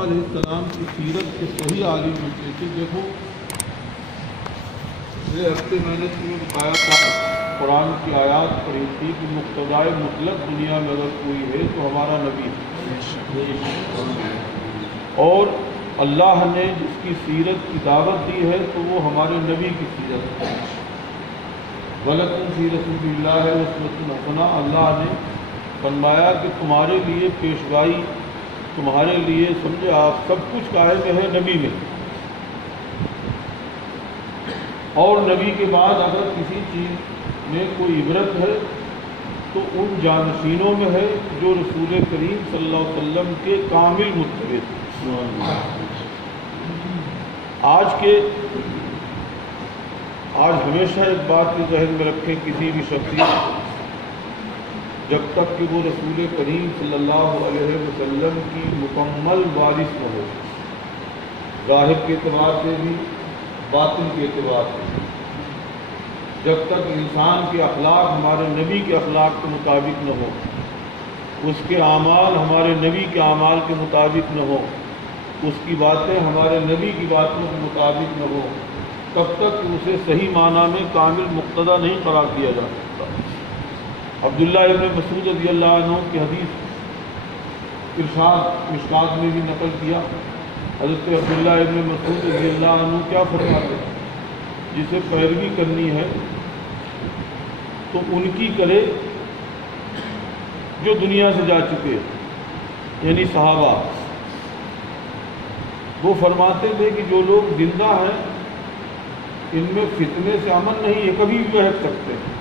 آقا علیہ السلام کی سیرت کے صحیح عالم ہوتے تھے. دیکھو یہ ہفتے میں نے تمہیں بتایا تھا قرآن کی آیات پڑھی تھی کہ مقتدائے مطلق دنیا میں اگر کوئی ہے تو ہمارا نبی ہے، اور اللہ نے جس کی سیرت کی دعوت دی ہے تو وہ ہمارے نبی کی سیرت ہے. وَلَكُمْ فِي رَسُولِ اللَّهِ أُسْوَةٌ حَسَنَةٌ. اللہ نے فرمایا کہ تمہارے لیے پیشوائی، تمہارے لیے سمجھے آپ سب کچھ قائم ہے نبی میں. اور نبی کے بعد اگر کسی چیز میں کوئی عبرت ہے تو ان جانشینوں میں ہے جو رسول کریم صلی اللہ علیہ وسلم کے کامل متبع تھے. آج ہمیشہ ایک بات کو ذہن میں رکھیں، کسی بھی شخصیت جب تک کہ وہ رسول کریم صلی اللہ علیہ وسلم کی مکمل وارث نہ ہو، ظاہر کے اعتبار سے بھی باطن کے اعتبار سے بھی، جب تک انسان کے اخلاق ہمارے نبی کے اخلاق کے مطابق نہ ہو، اس کے اعمال ہمارے نبی کے اعمال کے مطابق نہ ہو، اس کی باتیں ہمارے نبی کی باتوں کے مطابق نہ ہو، تب تک اسے صحیح معنی میں کامل مقتدی نہیں قرار دیا جا سکتا. عبداللہ ابن مسعود رضی اللہ عنہ کی حدیث ارشاد مشکات میں بھی نقل کیا. حضرت عبداللہ ابن مسعود رضی اللہ عنہ کیا فرماتے ہیں، جسے پیروی کرنی ہے تو ان کی کرے جو دنیا سے جا چکے، یعنی صحابہ. وہ فرماتے تھے کہ جو لوگ زندہ ہیں ان میں فتنے سے امن نہیں ہے، کبھی بھی بہک سکتے ہیں.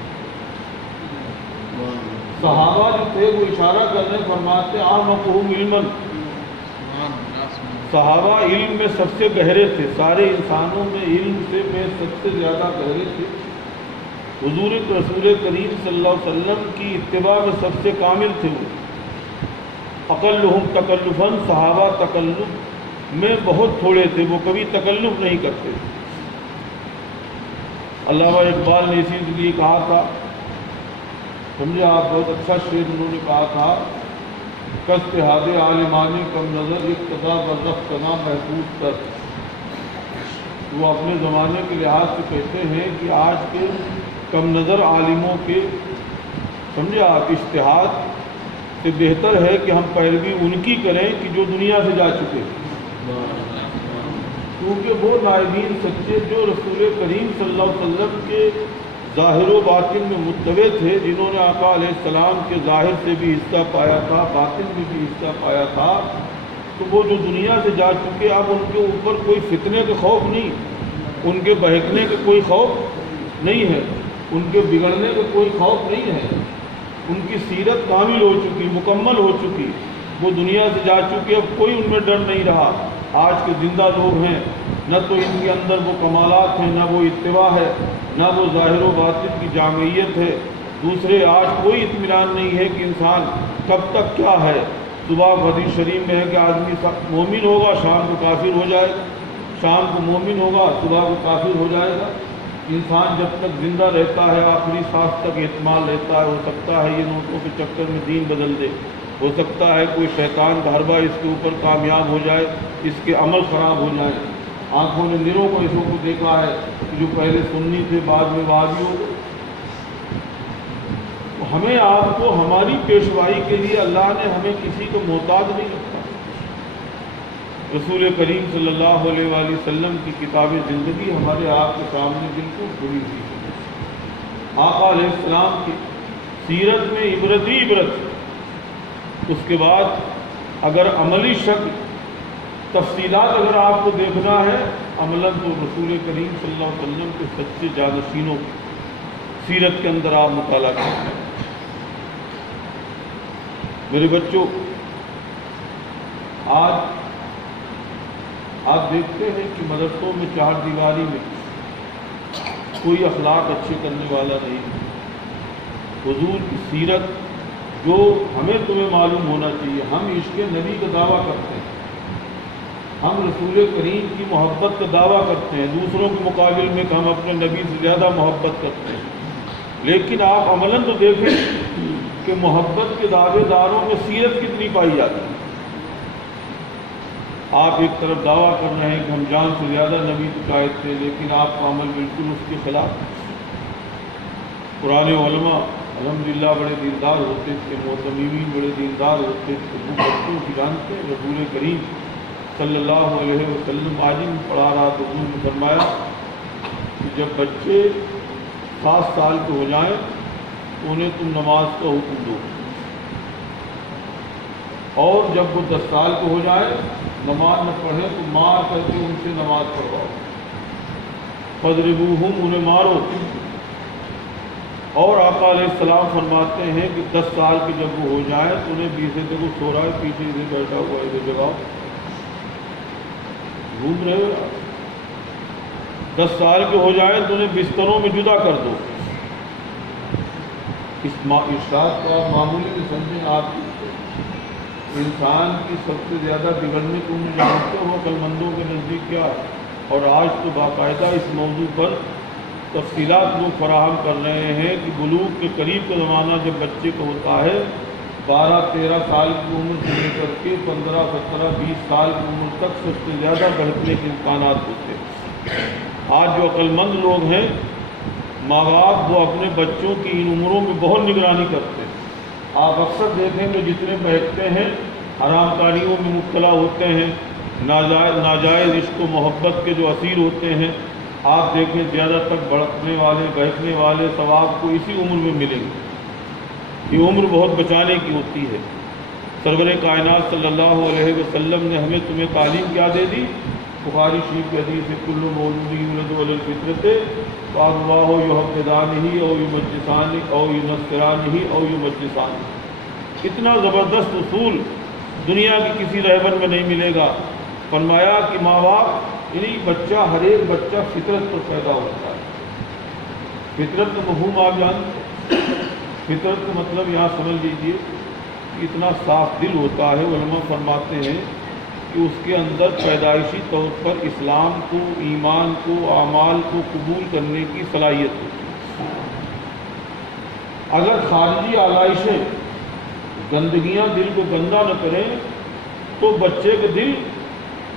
صحابہ جو تھے وہ اشارہ کرنے فرماتے اعمقہم علما، صحابہ علم میں سب سے گہرے تھے، سارے انسانوں میں علم سے سب سے زیادہ گہرے تھے. حضور رسول کریم صلی اللہ علیہ وسلم کی اتباع میں سب سے کامل تھے. وہ اقلہم تکلفاً، صحابہ تکلف میں بہت تھوڑے تھے، وہ کبھی تکلف نہیں کرتے. علامہ اقبال نے اسی لیے کہا تھا، سمجھے آپ، بہت اچھا شعر انہوں نے کہا تھا، کاجتہاد عالمان کم نظر اقتدا بررفتنا محفوظ تر. وہ اپنے زمانے کے لحاظ سے کہتے ہیں کہ آج کے کم نظر عالموں کے سمجھے آپ اجتہاد سے بہتر ہے کہ ہم پیروی ان کی کریں کہ جو دنیا سے جا چکے، کیونکہ وہ نائبین سچے جو رسول کریم صلی اللہ علیہ وسلم کے ظاہر و باطن میں متبع تھے، جنہوں نے آقا علیہ السلام کے ظاہر سے بھی حصہ پایا تھا، باطن میں بھی حصہ پایا تھا. تو وہ جو دنیا سے جا چکے، اب ان کے اوپر کوئی فتنے کا خوف نہیں، ان کے بہکنے کا کوئی خوف نہیں ہے، ان کے بگڑنے کا کوئی خوف نہیں ہے. ان کی سیرت کامل ہو چکی، مکمل ہو چکی، وہ دنیا سے جا چکے، اب کوئی ان میں ڈر نہیں رہا. آج کے زندہ لوگ ہیں، نہ تو ان کے اندر وہ کمالات ہیں، نہ وہ اتباع ہے، نہ وہ ظاہر و باطن کی جامعیت ہے. دوسرے آج کوئی اطمینان نہیں ہے کہ انسان کب تک کیا ہے. صبح حدیث شریف میں ہے کہ آدمی مومن ہوگا شام کو کافر ہو جائے گا، شام کو مومن ہوگا صبح کو کافر ہو جائے گا. انسان جب تک زندہ رہتا ہے آخری سانس تک احتمال رہتا ہے، ہو سکتا ہے یہ نوٹوں کے چکر میں دین بدل دے، ہو سکتا ہے کوئی شیطان بھربا اس کے اوپر کامیاب ہو جائے، اس کے عمل خراب ہو جائے. آنکھوں نے نروں کو ایسوں کو دیکھا ہے کہ جو پہلے سنی تھے بعد میں وہابی ہو گئے. ہمیں آپ کو ہماری پیشوائی کے لیے اللہ نے ہمیں کسی کو محتاج نہیں رکھا. رسول کریم صلی اللہ علیہ وآلہ وسلم کی کتاب زندگی ہمارے آپ کے سامنے بالکل کھلی ہوئی ہے. آقا علیہ السلام کی سیرت میں عبرت ہی عبرت. اس کے بعد اگر عملی شکل تفصیلات اگر آپ کو دیکھنا ہے عملاً تو رسول کریم صلی اللہ علیہ وسلم کے سچے جانشینوں کی سیرت کے اندر آپ مطالعہ کریں. میرے بچوں، آج آپ دیکھتے ہیں کہ مدرسوں میں چار دیواری میں کوئی اخلاق اچھے کرنے والا نہیں ہے. حضور کی سیرت جو ہمیں تمہیں معلوم ہونا چاہیے، ہم عشق نبی کا دعویٰ کرتے ہیں، ہم رسول کریم کی محبت کا دعویٰ کرتے ہیں، دوسروں کے مقابل میں کہ ہم اپنے نبی سے زیادہ محبت کرتے ہیں. لیکن آپ عملاً تو دیکھیں کہ محبت کے دعوے داروں میں سیرت کتنی پائی جاتی ہے. آپ ایک طرف دعویٰ کر رہے ہیں کہ ہم جان سے زیادہ نبی کی قائد تھے، لیکن آپ کا عمل بالکل اس کے خلاف۔ پرانے علماء الحمدللہ بڑے دیندار ہوتے تھے، معتمین بڑے دیندار ہوتے تھے، وہ بچوں کی جانتے ہیں۔ رسول کریم صلی اللہ علیہ وسلم آج ہی پڑھا رہا تو حضور نے فرمایا کہ جب بچے 7 سال کے ہو جائیں تو انہیں تم نماز کا حکم دو، اور جب وہ 10 سال کے ہو جائیں نماز نہ پڑھیں تو مار کر کے ان سے نماز پڑھواؤ، فضربوہم، انہیں مارو۔ اور آقا علیہ السلام فرماتے ہیں کہ 10 سال کے جب وہ ہو جائیں تو انہیں پیچھے سے وہ سو رہا ہے، پیچھے سے بیٹھا ہوا ہے، جگاؤ، گھوم رہے ہو۔ 10 سال کے ہو جائیں تو انہیں بستروں میں جدا کر دو۔ اس ارشاد کو آپ معمولی میں سمجھیں، آپ انسان کی سب سے زیادہ بگڑنے کو انہیں جانتے ہو عقل مندوں کے نزدیک کیا ہے، اور آج تو باقاعدہ اس موضوع پر تفصیلات لوگ فراہم کر رہے ہیں کہ بلوغ کے قریب کا زمانہ جب بچے کو ہوتا ہے 12-13 سال کی عمر سے لے کر کے 15-17-20 سال کی عمر تک سب سے زیادہ بڑھنے کے امکانات ہوتے ہیں۔ آج جو عقل مند لوگ ہیں، ماں باپ، وہ اپنے بچوں کی ان عمروں میں بہت نگرانی کرتے ہیں۔ آپ اکثر دیکھیں کہ جتنے بہکتے ہیں، حرام کاریوں میں مبتلا ہوتے ہیں، ناجائز عشق و محبت کے جو اسیر ہوتے ہیں، آپ دیکھیں زیادہ تر بھڑکنے والے، بہکنے والے ثواب کو اسی عمر میں ملیں گے۔ یہ عمر بہت بچانے کی ہوتی ہے۔ سرور کائنات صلی اللہ علیہ وسلم نے ہمیں تمہیں تعلیم کیا دے دی؟ بخاری شریف کی حدیث ہے، کل مولود یولد علی الفطرۃ فابواہ یحودانہ او یمجسانہ او ینصرانہ او یمجسانہ۔ اتنا زبردست اصول دنیا کی کسی رہبر میں نہیں ملے گا۔ فرمایا کہ ماں باپ، یعنی بچہ، ہر ایک بچہ فطرت پر پیدا ہوتا ہے۔ فطرت کا مفہوم آپ جانتے ہیں؟ فطرت کا مطلب یہاں سمجھ لیجئے کہ اتنا صاف دل ہوتا ہے۔ علماء فرماتے ہیں کہ اس کے اندر پیدائشی طور پر اسلام کو، ایمان کو، اعمال کو قبول کرنے کی صلاحیت ہوتی ہے۔ اگر خارجی آلائشیں، گندگیاں دل کو گندا نہ کریں تو بچے کا دل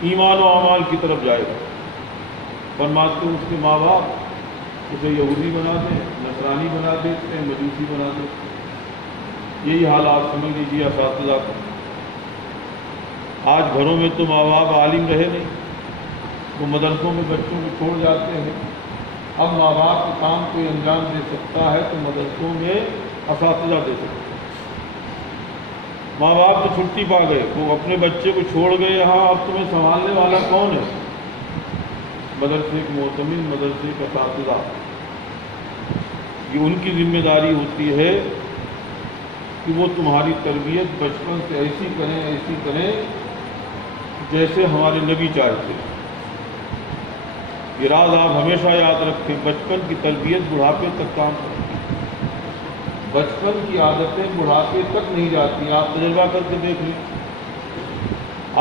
ایمان و اعمال کی طرف جائے گا۔ فرماتے ہیں اس کے ماں باپ اسے یہودی بنا دیں، نصرانی بنا دیتے ہیں، مجوسی بنا دیتے ہیں۔ یہی حالات سمجھ لیجیے اساتذہ کا۔ آج گھروں میں تو ماں باپ عالم رہے نہیں، وہ مدرسوں میں بچوں کو چھوڑ جاتے ہیں۔ اب ماں باپ کے کام کوئی انجام دے سکتا ہے تو مدرسوں میں اساتذہ دے سکتے ہیں۔ ماں باپ تو چھٹی پا گئے، وہ اپنے بچے کو چھوڑ گئے یہاں، اب تمہیں سنبھالنے والا کون ہے؟ مدرسے کے معتمد، مدرسے کا اساتذہ۔ یہ ان کی ذمہ داری ہوتی ہے کہ وہ تمہاری تربیت بچپن سے ایسی کریں جیسے ہمارے نبی چاہتے۔ یہ راز آپ ہمیشہ یاد رکھیں، بچپن کی تربیت بڑھاپے تک کام کرتی ہے۔ بچپن کی عادتیں بڑھاپے تک نہیں جاتی۔ آپ تجربہ کر کے دیکھ لیں،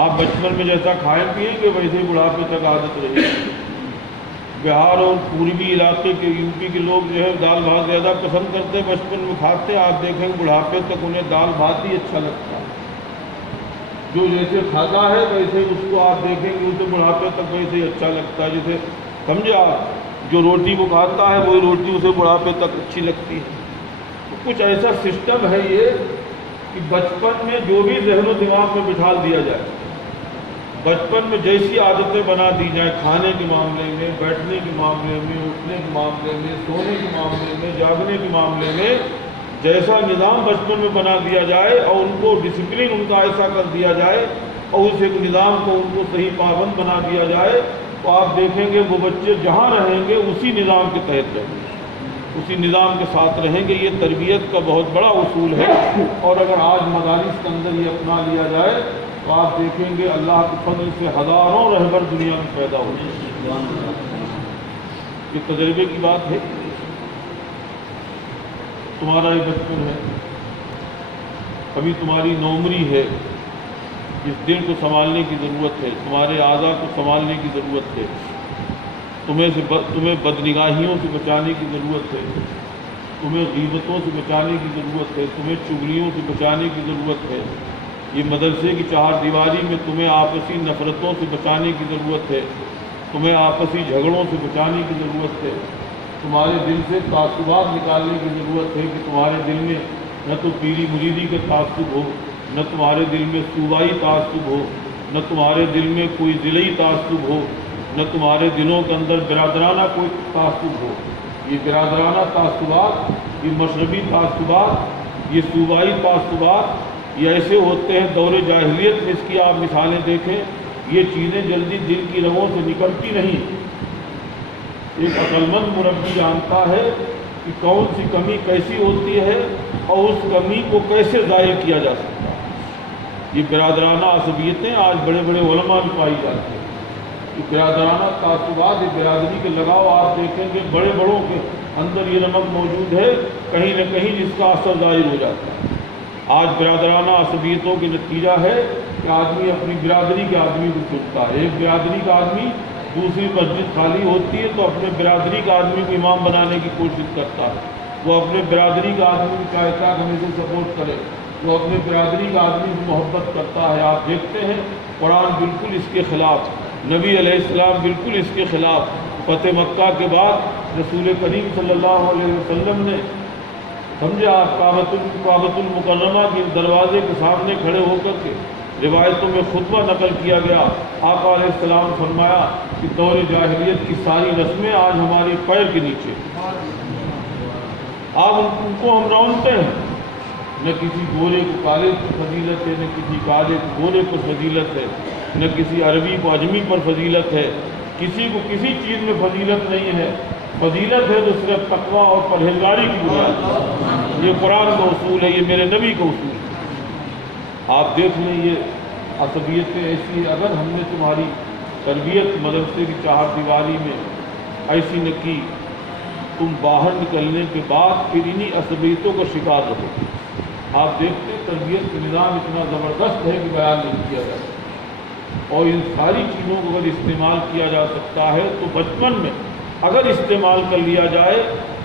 آپ بچپن میں جیسا کھائیں پیئیں گے ویسے ہی بڑھاپے تک عادت رہے گی۔ بہار اور پوربی علاقے کے، یو پی کے لوگ جو ہے دال بھات زیادہ پسند کرتے ہیں، بچپن میں کھاتے ہیں، آپ دیکھیں گے بڑھاپے تک انہیں دال بھات ہی اچھا لگتا ہے۔ جو جیسے کھاتا ہے ویسے اس کو آپ دیکھیں گے اسے بڑھاپے تک ویسے ہی اچھا لگتا ہے۔ جیسے سمجھے آپ، جو روٹی وہ کھاتا ہے وہی روٹی اسے بڑھاپے تک اچھی لگتی ہے۔ تو کچھ ایسا سسٹم ہے یہ کہ بچپن میں جو بھی ذہن و دماغ میں بٹھا دیا جائے، بچپن میں جیسی عادتیں بنا دی جائیں، کھانے کے معاملے میں، بیٹھنے کے معاملے میں، اٹھنے کے معاملے میں، سونے کے معاملے میں، جاگنے کے معاملے میں، جیسا نظام بچپن میں بنا دیا جائے اور ان کو ڈسپلن ان کا ایسا کر دیا جائے اور اس ایک نظام کو ان کو صحیح پابند بنا دیا جائے، تو آپ دیکھیں گے وہ بچے جہاں رہیں گے اسی نظام کے تحت رہیں گے، اسی نظام کے ساتھ رہیں گے۔ یہ تربیت کا بہت بڑا اصول ہے، اور اگر آج مدارس کے اندر یہ اپنا لیا جائے تو آپ دیکھیں گے اللہ کے فضل سے ہزاروں رہبر دنیا میں پیدا ہو جائیں۔ یہ تجربے کی بات ہے۔ تمہارا یہ بچپن ہے، ابھی تمہاری نوعمری ہے، اس دل کو سنبھالنے کی ضرورت ہے، تمہارے اعضاء کو سنبھالنے کی ضرورت ہے، تمہیں بدنگاہیوں سے بچانے کی ضرورت ہے، تمہیں غیبتوں سے بچانے کی ضرورت ہے، تمہیں چغلیوں سے بچانے کی ضرورت ہے، یہ مدرسے کی چہار دیواری میں تمہیں آپسی نفرتوں سے بچانے کی ضرورت ہے، تمہیں آپسی جھگڑوں سے بچانے کی ضرورت ہے، تمہارے دل سے تعصبات نکالنے کی ضرورت ہے کہ تمہارے دل میں نہ تو پیری مریدی کا تعصب ہو، نہ تمہارے دل میں صوبائی تعصب ہو، نہ تمہارے دل میں کوئی ضلعی تعصب ہو، نہ تمہارے دلوں کے اندر برادرانہ کوئی تعصب ہو۔ یہ برادرانہ تعصبات، یہ مشربی تعصبات، یہ صوبائی تعصبات، یہ ایسے ہوتے ہیں دور جاہلیت میں، اس کی آپ مثالیں دیکھیں، یہ چیزیں جلدی دل کی رگوں سے نکلتی نہیں۔ ایک عقل مند مربی جانتا ہے کہ کون سی کمی کیسی ہوتی ہے اور اس کمی کو کیسے ظاہر کیا جا سکتا ہے۔ یہ برادرانہ عصبیتیں آج بڑے بڑے علماء میں پائی جاتی ہیں۔ یہ برادرانہ تعصبات، یہ برادری کے لگاؤ آپ دیکھیں گے بڑے بڑوں کے اندر یہ نمک موجود ہے، کہیں نہ کہیں جس کا اثر ظاہر ہو جاتا ہے۔ آج برادرانہ عصبیتوں کے نتیجہ ہے کہ آدمی اپنی برادری کے آدمی کو چنتا ہے۔ ایک برادری کا آدمی دوسری مسجد خالی ہوتی ہے تو اپنے برادری کا آدمی کو امام بنانے کی کوشش کرتا ہے، وہ اپنے برادری کا آدمی کو چاہتا ہے کہ ہم اسے سپورٹ کرے، وہ اپنے برادری کا آدمی کو محبت کرتا ہے۔ آپ دیکھتے ہیں قرآن بالکل اس کے خلاف، نبی علیہ السلام بالکل اس کے خلاف۔ فتح مکہ کے بعد رسول کریم صلی اللہ علیہ وسلم نے سمجھا کعبۃ المکرمہ کے دروازے کے سامنے کھڑے ہو کر کے روایتوں میں خطبہ نقل کیا گیا۔ آقا علیہ السلام نے فرمایا کہ دور جاہلیت کی ساری رسمیں آج ہماری پیر کے نیچے، آپ ان کو ہم رونتے ہیں۔ نہ کسی گورے کو کالے پر فضیلت ہے، نہ کسی کالے کو گورے پر فضیلت ہے، نہ کسی عربی کو اجمی پر فضیلت ہے، کسی کو کسی چیز میں فضیلت نہیں ہے۔ فضیلت ہے تو صرف تقوی اور پرہیزگاری کی بنیاد۔ یہ قرآن کا اصول ہے، یہ میرے نبی کا اصول ہے۔ آپ دیکھ لیں یہ عصبیتیں ایسی، اگر ہم نے تمہاری تربیت مدرسے کی چہار دیواری میں ایسی نہ کی، تم باہر نکلنے کے بعد پھر انہی عصبیتوں کا شکار رہو۔ آپ دیکھتے تربیت کا نظام اتنا زبردست ہے کہ بیان نہیں کیا جاتا، اور ان ساری چیزوں کو اگر استعمال کیا جا سکتا ہے تو بچپن میں اگر استعمال کر لیا جائے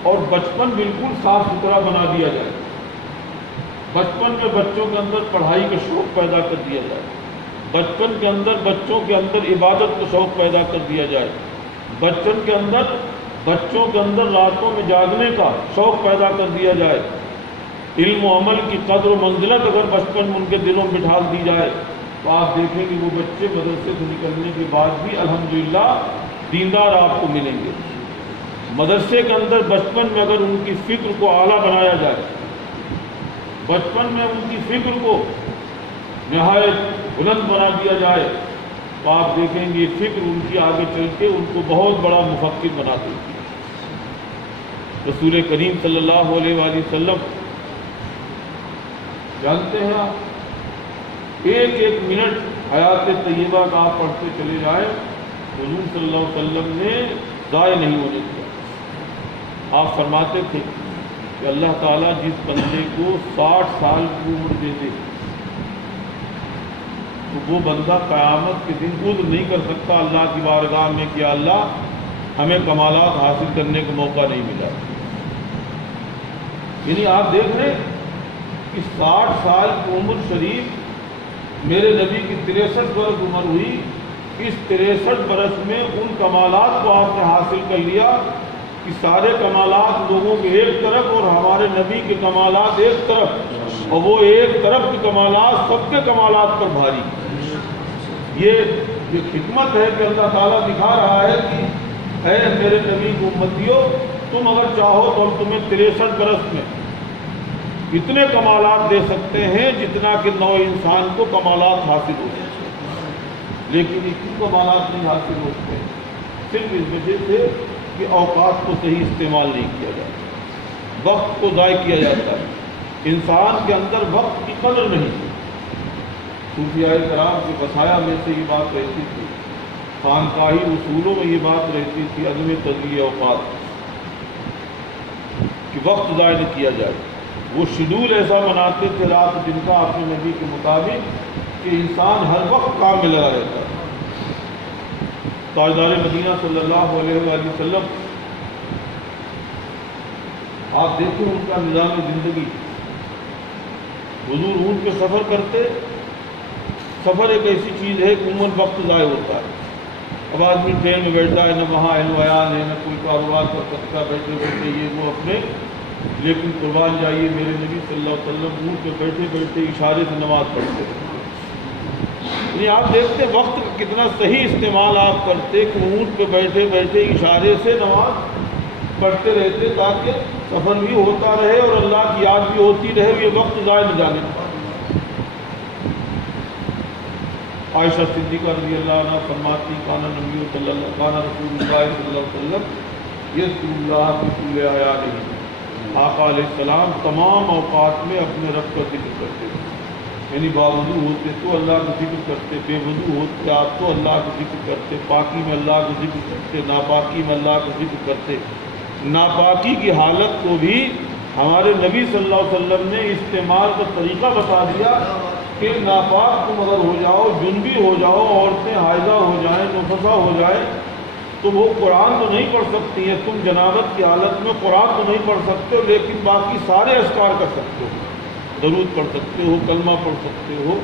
اور بچپن بالکل صاف ستھرا بنا دیا جائے، بچپن میں بچوں کے اندر پڑھائی کا شوق پیدا کر دیا جائے، بچپن کے اندر بچوں کے اندر عبادت کا شوق پیدا کر دیا جائے، بچوں کے اندر راتوں میں جاگنے کا شوق پیدا کر دیا جائے، علم و عمل کی قدر و منزلت اگر بچپن میں ان کے دلوں میں بٹھا دی جائے تو آپ دیکھیں کہ وہ بچے مدرسے سے نکلنے کے بعد بھی الحمدللہ دیندار آپ کو ملیں گے۔ مدرسے کے اندر بچپن میں اگر ان کی فکر کو اعلیٰ بنایا جائے، بچپن میں ان کی فکر کو نہایت بلند بنا دیا جائے تو آپ دیکھیں گے یہ فکر ان کی آگے چل کے ان کو بہت بڑا مفکر بنا دیتی ہے۔ رسول کریم صلی اللہ علیہ وآلہ وسلم جانتے ہیں آپ، ایک ایک منٹ حیات طیبہ کا آپ پڑھتے چلے جائیں، حضور صلی اللہ علیہ وسلم نے ضائع نہیں ہونے دیا۔ آپ فرماتے تھے کہ اللہ تعالیٰ جس بندے کو 60 سال کی عمر دے دے تو وہ بندہ قیامت کے دن عذر نہیں کر سکتا اللہ کی بارگاہ میں کہ اللہ ہمیں کمالات حاصل کرنے کا موقع نہیں ملا۔ یعنی آپ دیکھ رہے ہیں کہ 60 سال کی عمر شریف میرے نبی کی 63 برس عمر ہوئی، اس 63 برس میں ان کمالات کو آپ نے حاصل کر لیا کہ سارے کمالات لوگوں کے ایک طرف اور ہمارے نبی کے کمالات ایک طرف، اور وہ ایک طرف کے کمالات سب کے کمالات پر بھاری۔ یہ حکمت ہے کہ اللہ تعالیٰ دکھا رہا ہے کہ اے میرے نبی کی امتیوں، تم اگر چاہو تو ہم تمہیں 63 برس میں اتنے کمالات دے سکتے ہیں جتنا کہ نو انسان کو کمالات حاصل ہوتے ہیں، لیکن اتنے کمالات نہیں حاصل ہوتے صرف اس وجہ سے کہ اوقات کو صحیح استعمال نہیں کیا جاتا، وقت کو ضائع کیا جاتا ہے، انسان کے اندر وقت کی قدر نہیں۔ صوفیاء کرام کے وصایا میں سے یہ بات رہتی تھی، خانقاہی اصولوں میں یہ بات رہتی تھی، عدم تضییع اوقات، کہ وقت ضائع نہ کیا جائے۔ وہ شیڈول ایسا بناتے تھے رات دن کا اپنے نبی کے مطابق کہ انسان ہر وقت کام میں لگا رہتا ہے۔ تاجدار مدینہ صلی اللہ علیہ وآلہ وسلم، آپ دیکھیں ان کا نظام زندگی، حضور اونٹ پہ سفر کرتے سفر ایک ایسی چیز ہے کہ عموماً وقت ضائع ہوتا ہے. اب آدمی ٹرین میں بیٹھتا ہے، نہ وہاں علم بیان ہے، نہ کوئی کاروبار کر سکتا، بیٹھے بیٹھے یہ وہ اپنے. لیکن قربان جائیے میرے نبی صلی اللہ علیہ وسلم اونٹ پہ بیٹھے بیٹھے اشارے سے نماز پڑھتے تھے. یعنی آپ دیکھتے وقت کا کتنا صحیح استعمال آپ کرتے کہ اونٹ پہ بیٹھے بیٹھے اشارے سے نماز پڑھتے رہتے تاکہ سفر بھی ہوتا رہے اور اللہ کی یاد بھی ہوتی رہے، یہ وقت ضائع نہ جانے پائے. عائشہ صدیقہ رضی اللہ عنہ فرماتی کان رسول اللہ صلی اللہ علیہ وسلم یذکر اللہ فی کل احیانہ. آقا علیہ السلام تمام اوقات میں اپنے رب کا ذکر کرتے تھے. یعنی باوضو ہوتے تو اللہ کا ذکر کرتے، بے وضو ہوتے آپ تو اللہ کا ذکر کرتے، پاکی میں اللہ کا ذکر کرتے، ناپاکی میں اللہ کا ذکر کرتے. ناپاکی کی حالت کو بھی ہمارے نبی صلی اللہ علیہ وسلم نے استعمال کا طریقہ بتا دیا کہ ناپاک تم اگر ہو جاؤ، جنبی ہو جاؤ، عورتیں حائضہ ہو جائیں، نفسا ہو جائیں، تو وہ قرآن تو نہیں پڑھ سکتی ہیں. تم جنابت کی حالت میں قرآن تو نہیں پڑھ سکتے ہو، لیکن باقی سارے اذکار کر سکتے ہو. درود پڑھ سکتے ہو، کلمہ پڑھ سکتے ہو،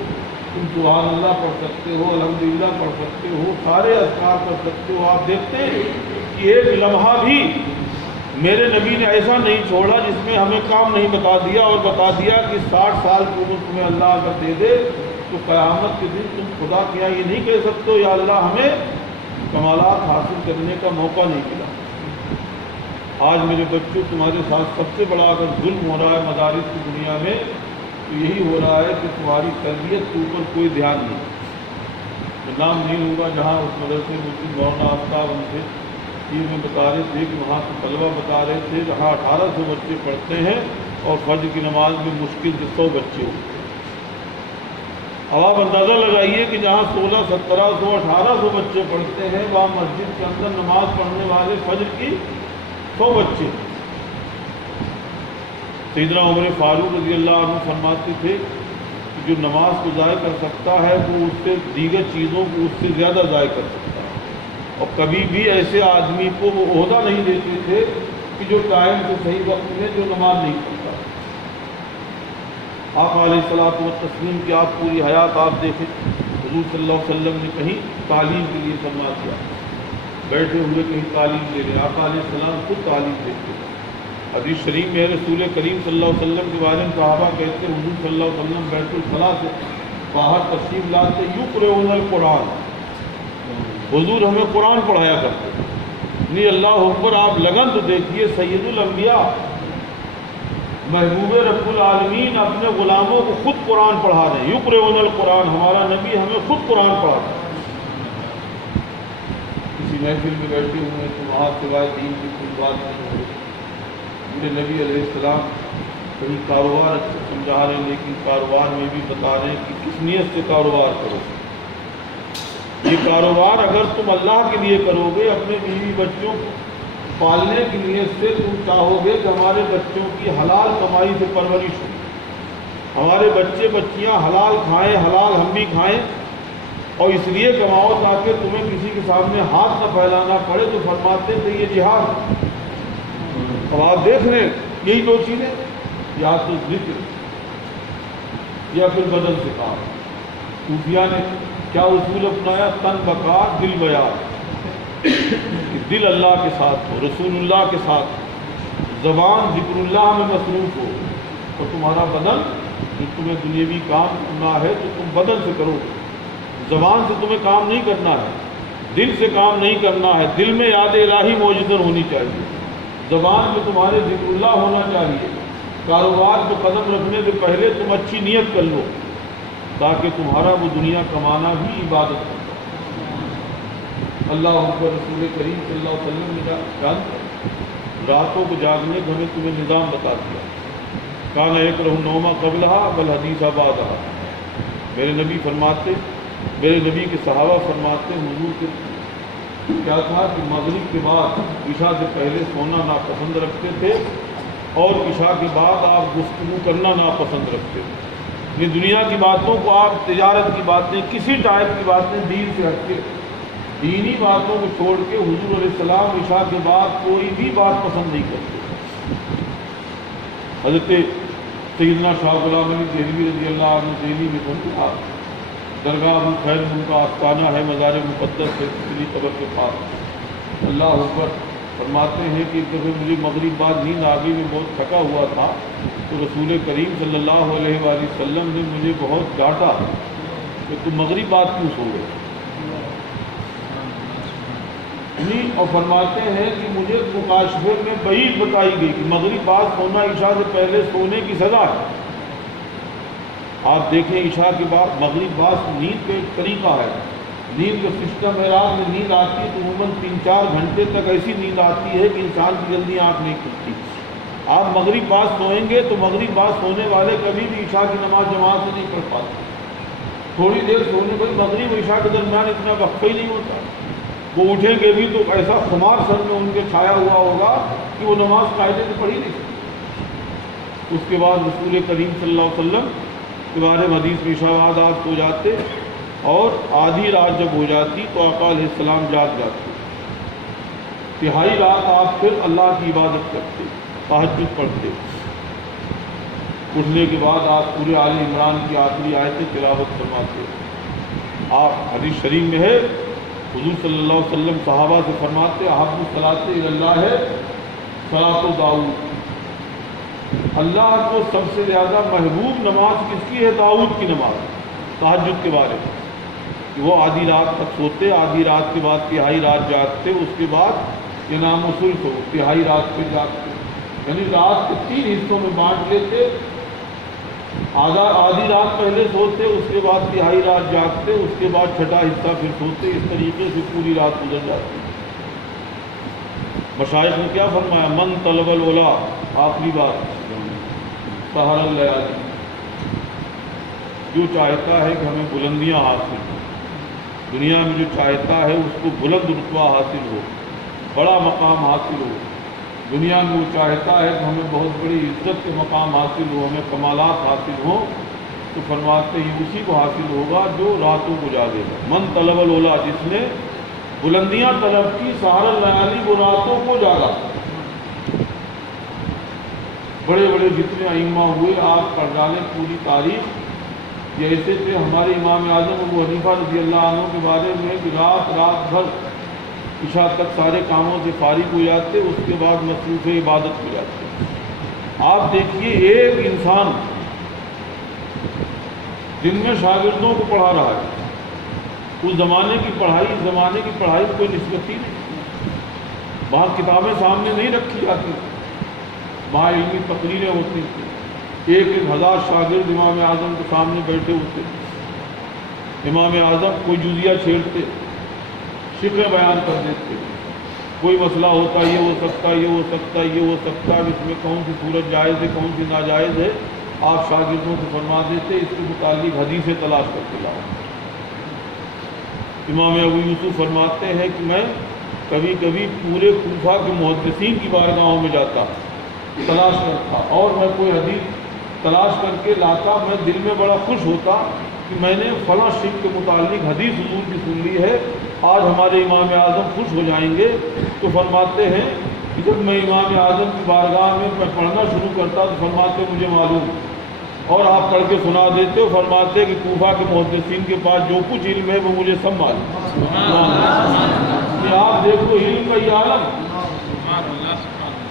تم سبحان اللہ پڑھ سکتے ہو، الحمدللہ پڑھ سکتے ہو، سارے اذکار کر سکتے ہو. آپ دیکھتے ہیں کہ ایک لمحہ بھی میرے نبی نے ایسا نہیں چھوڑا جس میں ہمیں کام نہیں بتا دیا اور بتا دیا کہ 60 سال کی عمر تمہیں اللہ اگر دے دے تو قیامت کے دن تم خدا کیا یہ نہیں کہہ سکتے ہو یا اللہ ہمیں کمالات حاصل کرنے کا موقع نہیں ملا. آج میرے بچوں تمہارے ساتھ سب سے بڑا اگر ظلم ہو رہا ہے مدارس کی دنیا میں تو یہی ہو رہا ہے کہ تمہاری تربیت کے اوپر کوئی دھیان نہیں. نام نہیں ہوگا جہاں اس مدرسے مسلم مولانا آفتاب ان سے میں بتا رہے تھے کہ وہاں کے طلبہ بتا رہے تھے جہاں 1800 بچے پڑھتے ہیں اور فجر کی نماز میں مشکل سے 100 بچے ہوتے ہیں. اب آپ اندازہ لگائیے کہ جہاں 1600 1700 1800 بچے پڑھتے ہیں وہاں مسجد کے اندر نماز پڑھنے والے فجر کی 100 بچے. سیدنا عمر فاروق رضی اللہ عنہ فرماتے تھے کہ جو نماز کو ضائع کر سکتا ہے وہ اس سے دیگر چیزوں کو اس سے زیادہ ضائع کر سکتا ہے. اور کبھی بھی ایسے آدمی کو وہ عہدہ نہیں دیتے تھے کہ جو ٹائم سے صحیح وقت میں جو نماز نہیں پڑھتا. آپ علیہ الصلوۃ والتسلیم کی آپ پوری حیات آپ دیکھیں، حضور صلی اللہ علیہ وسلم نے کہیں تعلیم کے لیے فرما دیا، بیٹھے ہوئے کہیں تعلیم لے رہے. آپ علیہ السلام خود تعلیم دیتے. حدیث شریف میں رسول کریم صلی اللہ علیہ وسلم کے بارے میں صحابہ کہتے ہیں حضور صلی اللہ علیہ وسلم بیت الخلاء سے باہر تشریف لاتے یقرؤون القرآن، حضور ہمیں قرآن پڑھایا کرتے. نہیں اللہ اکبر. آپ لگن تو دیکھیے، سید الانبیاء محبوب رب العالمین اپنے غلاموں کو خود قرآن پڑھا رہے ہیں. یقرؤون القرآن، ہمارا نبی ہمیں خود قرآن پڑھاتا ہے. کسی محفل میں بیٹھے ہوئے ہیں تو وہاں سوائے دین کی کوئی بات نہیں ہو رہی. میرے نبی علیہ السلام کہیں کاروبار سمجھا رہے ہیں لیکن کاروبار میں بھی بتا رہے ہیں کہ کس نیت سے کاروبار کرو. یہ کاروبار اگر تم اللہ کے لیے کرو گے، اپنے بیوی بچوں کو پالنے کی نیت سے تم چاہو گے کہ ہمارے بچوں کی حلال کمائی سے پرورش ہو، ہمارے بچے بچیاں حلال کھائیں، حلال ہم بھی کھائیں، اور اس لیے کماؤ تاکہ تمہیں کسی کے سامنے ہاتھ نہ پھیلانا پڑے، تو فرماتے تھے یہ جہاد. اب آپ دیکھ رہے ہیں یہی دو چیزیں، یا تو ذکر یا پھر بدن سے کام. صوفیاء نے کیا اصول اپنایا؟ تن بکار دل بیار. دل اللہ کے ساتھ ہو، رسول اللہ کے ساتھ ہو، زبان ذکر اللہ میں مصروف ہو، اور تمہارا بدن جو تمہیں دنیاوی کام کرنا ہے تو تم بدن سے کرو. زبان سے تمہیں کام نہیں کرنا ہے، دل سے کام نہیں کرنا ہے. دل میں یاد الہی موجود ہونی چاہیے، زبان میں تمہارے ذکر اللہ ہونا چاہیے. کاروبار کو قدم رکھنے سے پہلے تم اچھی نیت کر لو تاکہ تمہارا وہ دنیا کمانا بھی عبادت کرتا. اللہ اکبر. رسول کریم صلی اللہ علیہ وسلم نے جانتے راتوں کو جاگنے کو ہمیں تمہیں نظام بتا دیا. کانا یکرہ النوم قبلہا والحدیث بعدہا. میرے نبی فرماتے، میرے نبی کے صحابہ فرماتے حضور کے کیا تھا کہ مغرب کے بعد عشاء سے پہلے سونا ناپسند رکھتے تھے اور عشاء کے بعد آپ گفتگو کرنا ناپسند رکھتے تھے. یہ دنیا کی باتوں کو آپ، تجارت کی باتیں، کسی ٹائپ کی باتیں دین سے ہٹ کے، دینی باتوں کو چھوڑ کے حضور علیہ السلام عشاء کے بعد کوئی بھی بات پسند نہیں کرتے. حضرت سیدنا شاہ غلام علی دہلوی رضی اللہ عنہ دہلی میں تھا، درگاہ ابو خیر ان کا آستانہ ہے، مزار مقدس ہے پچھلی قبر کے پاس۔ اللہ اکبر۔ فرماتے ہیں کہ ایک دفعہ مجھے مغرب بعد نیند آ گئی، میں بہت تھکا ہوا تھا، تو رسول کریم صلی اللہ علیہ وآلہ وسلم نے مجھے بہت ڈانٹا کہ تم مغرب بعد کیوں سو گئے؟ اور فرماتے ہیں کہ مجھے مکاشفے میں بعید بتائی گئی کہ مغرب بعد سونا عشاء سے پہلے سونے کی سزا ہے۔ آپ دیکھیں عشاء کے بعد مغرب بعد نیند کا ایک طریقہ ہے، نیند کا سسٹم ہے۔ رات میں نیند آتی ہے تو عموماً 3-4 گھنٹے تک ایسی نیند آتی ہے کہ انسان کی جلدی آنکھ نہیں کھلتی۔ آپ مغرب بعد سوئیں گے تو مغرب بعد سونے والے کبھی بھی عشاء کی نماز جماعت سے نہیں پڑھ پاتے۔ تھوڑی دیر سونے پر مغرب و عشاء کے درمیان اتنا وقفہ ہی نہیں ہوتا، وہ اٹھیں گے بھی تو ایسا خمار سر میں ان کے چھایا ہوا ہوگا کہ وہ نماز قاعدے سے پڑھی نہیں سکتے۔ اس کے بعد رسول کریم صلی اللہ علیہ وسلم کے بارے میں حدیث میں ارشاد آپ سو جاتے اور آدھی رات جب ہو جاتی تو آقا علیہ السلام جاگ جاتے، تہائی رات آپ پھر اللہ کی عبادت کرتے، تہجد پڑھتے، اٹھنے کے بعد آپ پورے آل عمران کی آخری آیتیں تلاوت فرماتے۔ آپ حدیث شریف میں ہے حضور صلی اللہ علیہ وسلم صحابہ سے فرماتے احب الصلاۃ الی اللہ ہے صلاۃ داؤد، اللہ کو سب سے زیادہ محبوب نماز کس کی ہے؟ داؤد کی نماز۔ تہجد کے بارے میں کہ وہ آدھی رات تک سوتے، آدھی رات کے بعد تہائی رات جاگتے، اس کے بعد انام و ثلث ہو تہائی رات پہ جاگتے، یعنی رات کے 3 حصوں میں بانٹ لیتے، آدھی رات پہلے سوتے، اس کے بعد تہائی رات جاگتے، اس کے بعد چھٹا حصہ پھر سوتے، اس طریقے سے پوری رات گزر جاتی۔ مشائخ نے کیا فرمایا؟ من طلب العلا، آخری بات، سحر اللیالی، جو چاہتا ہے کہ ہمیں بلندیاں حاصل ہوں، دنیا میں جو چاہتا ہے اس کو بلند رتبہ حاصل ہو، بڑا مقام حاصل ہو، دنیا میں وہ چاہتا ہے کہ ہمیں بہت بڑی عزت کے مقام حاصل ہو، ہمیں کمالات حاصل ہوں، تو فرماتے ہیں اسی کو حاصل ہوگا جو راتوں کو جاگے گا۔ من طلب العلا، جس نے بلندیاں طلب کی، سحر اللیالی، وہ راتوں کو جاگا۔ بڑے بڑے جتنے ائمہ ہوئے آپ پڑھ ڈالیں پوری تاریخ، جیسے تھے ہمارے امام اعظم ابو حنیفہ رضی اللہ عنہ کے بارے میں کہ رات بھر عشاء تک سارے کاموں سے فارغ ہو جاتے، اس کے بعد مصروف عبادت ہو جاتے۔ آپ دیکھیے ایک انسان دن میں شاگردوں کو پڑھا رہا ہے، اس زمانے کی پڑھائی اس زمانے کی پڑھائی کوئی نسبت ہی نہیں، وہاں کتابیں سامنے نہیں رکھی جاتی، وہاں علمی تقریریں ہوتی تھیں، 1,000 شاگرد امام اعظم کے سامنے بیٹھے ہوتے، امام اعظم کوئی جزیہ چھیڑتے، فقہ بیان کر دیتے، کوئی مسئلہ ہوتا یہ ہو سکتا، یہ ہو سکتا، یہ ہو سکتا، اس میں کون سی صورت جائز ہے کون سی ناجائز ہے، آپ شاگردوں کو فرما دیتے، اس کے متعلق حدیثیں تلاش کر کے لاؤ۔ امام ابو یوسف فرماتے ہیں کہ میں کبھی کبھی پورے کوفہ کے محدثین کی بارگاہوں میں جاتا، تلاش کرتا، اور میں کوئی حدیث تلاش کر کے لاتا، میں دل میں بڑا خوش ہوتا کہ میں نے فلاں شیخ کے متعلق حدیث حضور کی سن لی ہے، آج ہمارے امام اعظم خوش ہو جائیں گے۔ تو فرماتے ہیں کہ جب میں امام اعظم کی بارگاہ میں پڑھنا شروع کرتا تو فرماتے مجھے معلوم، اور آپ پڑھ کے سنا دیتے ہو، فرماتے کہ کوفہ کے محدثین کے پاس جو کچھ علم ہے وہ مجھے سب معلوم۔ کہ آپ دیکھو علم کا یہ عالم،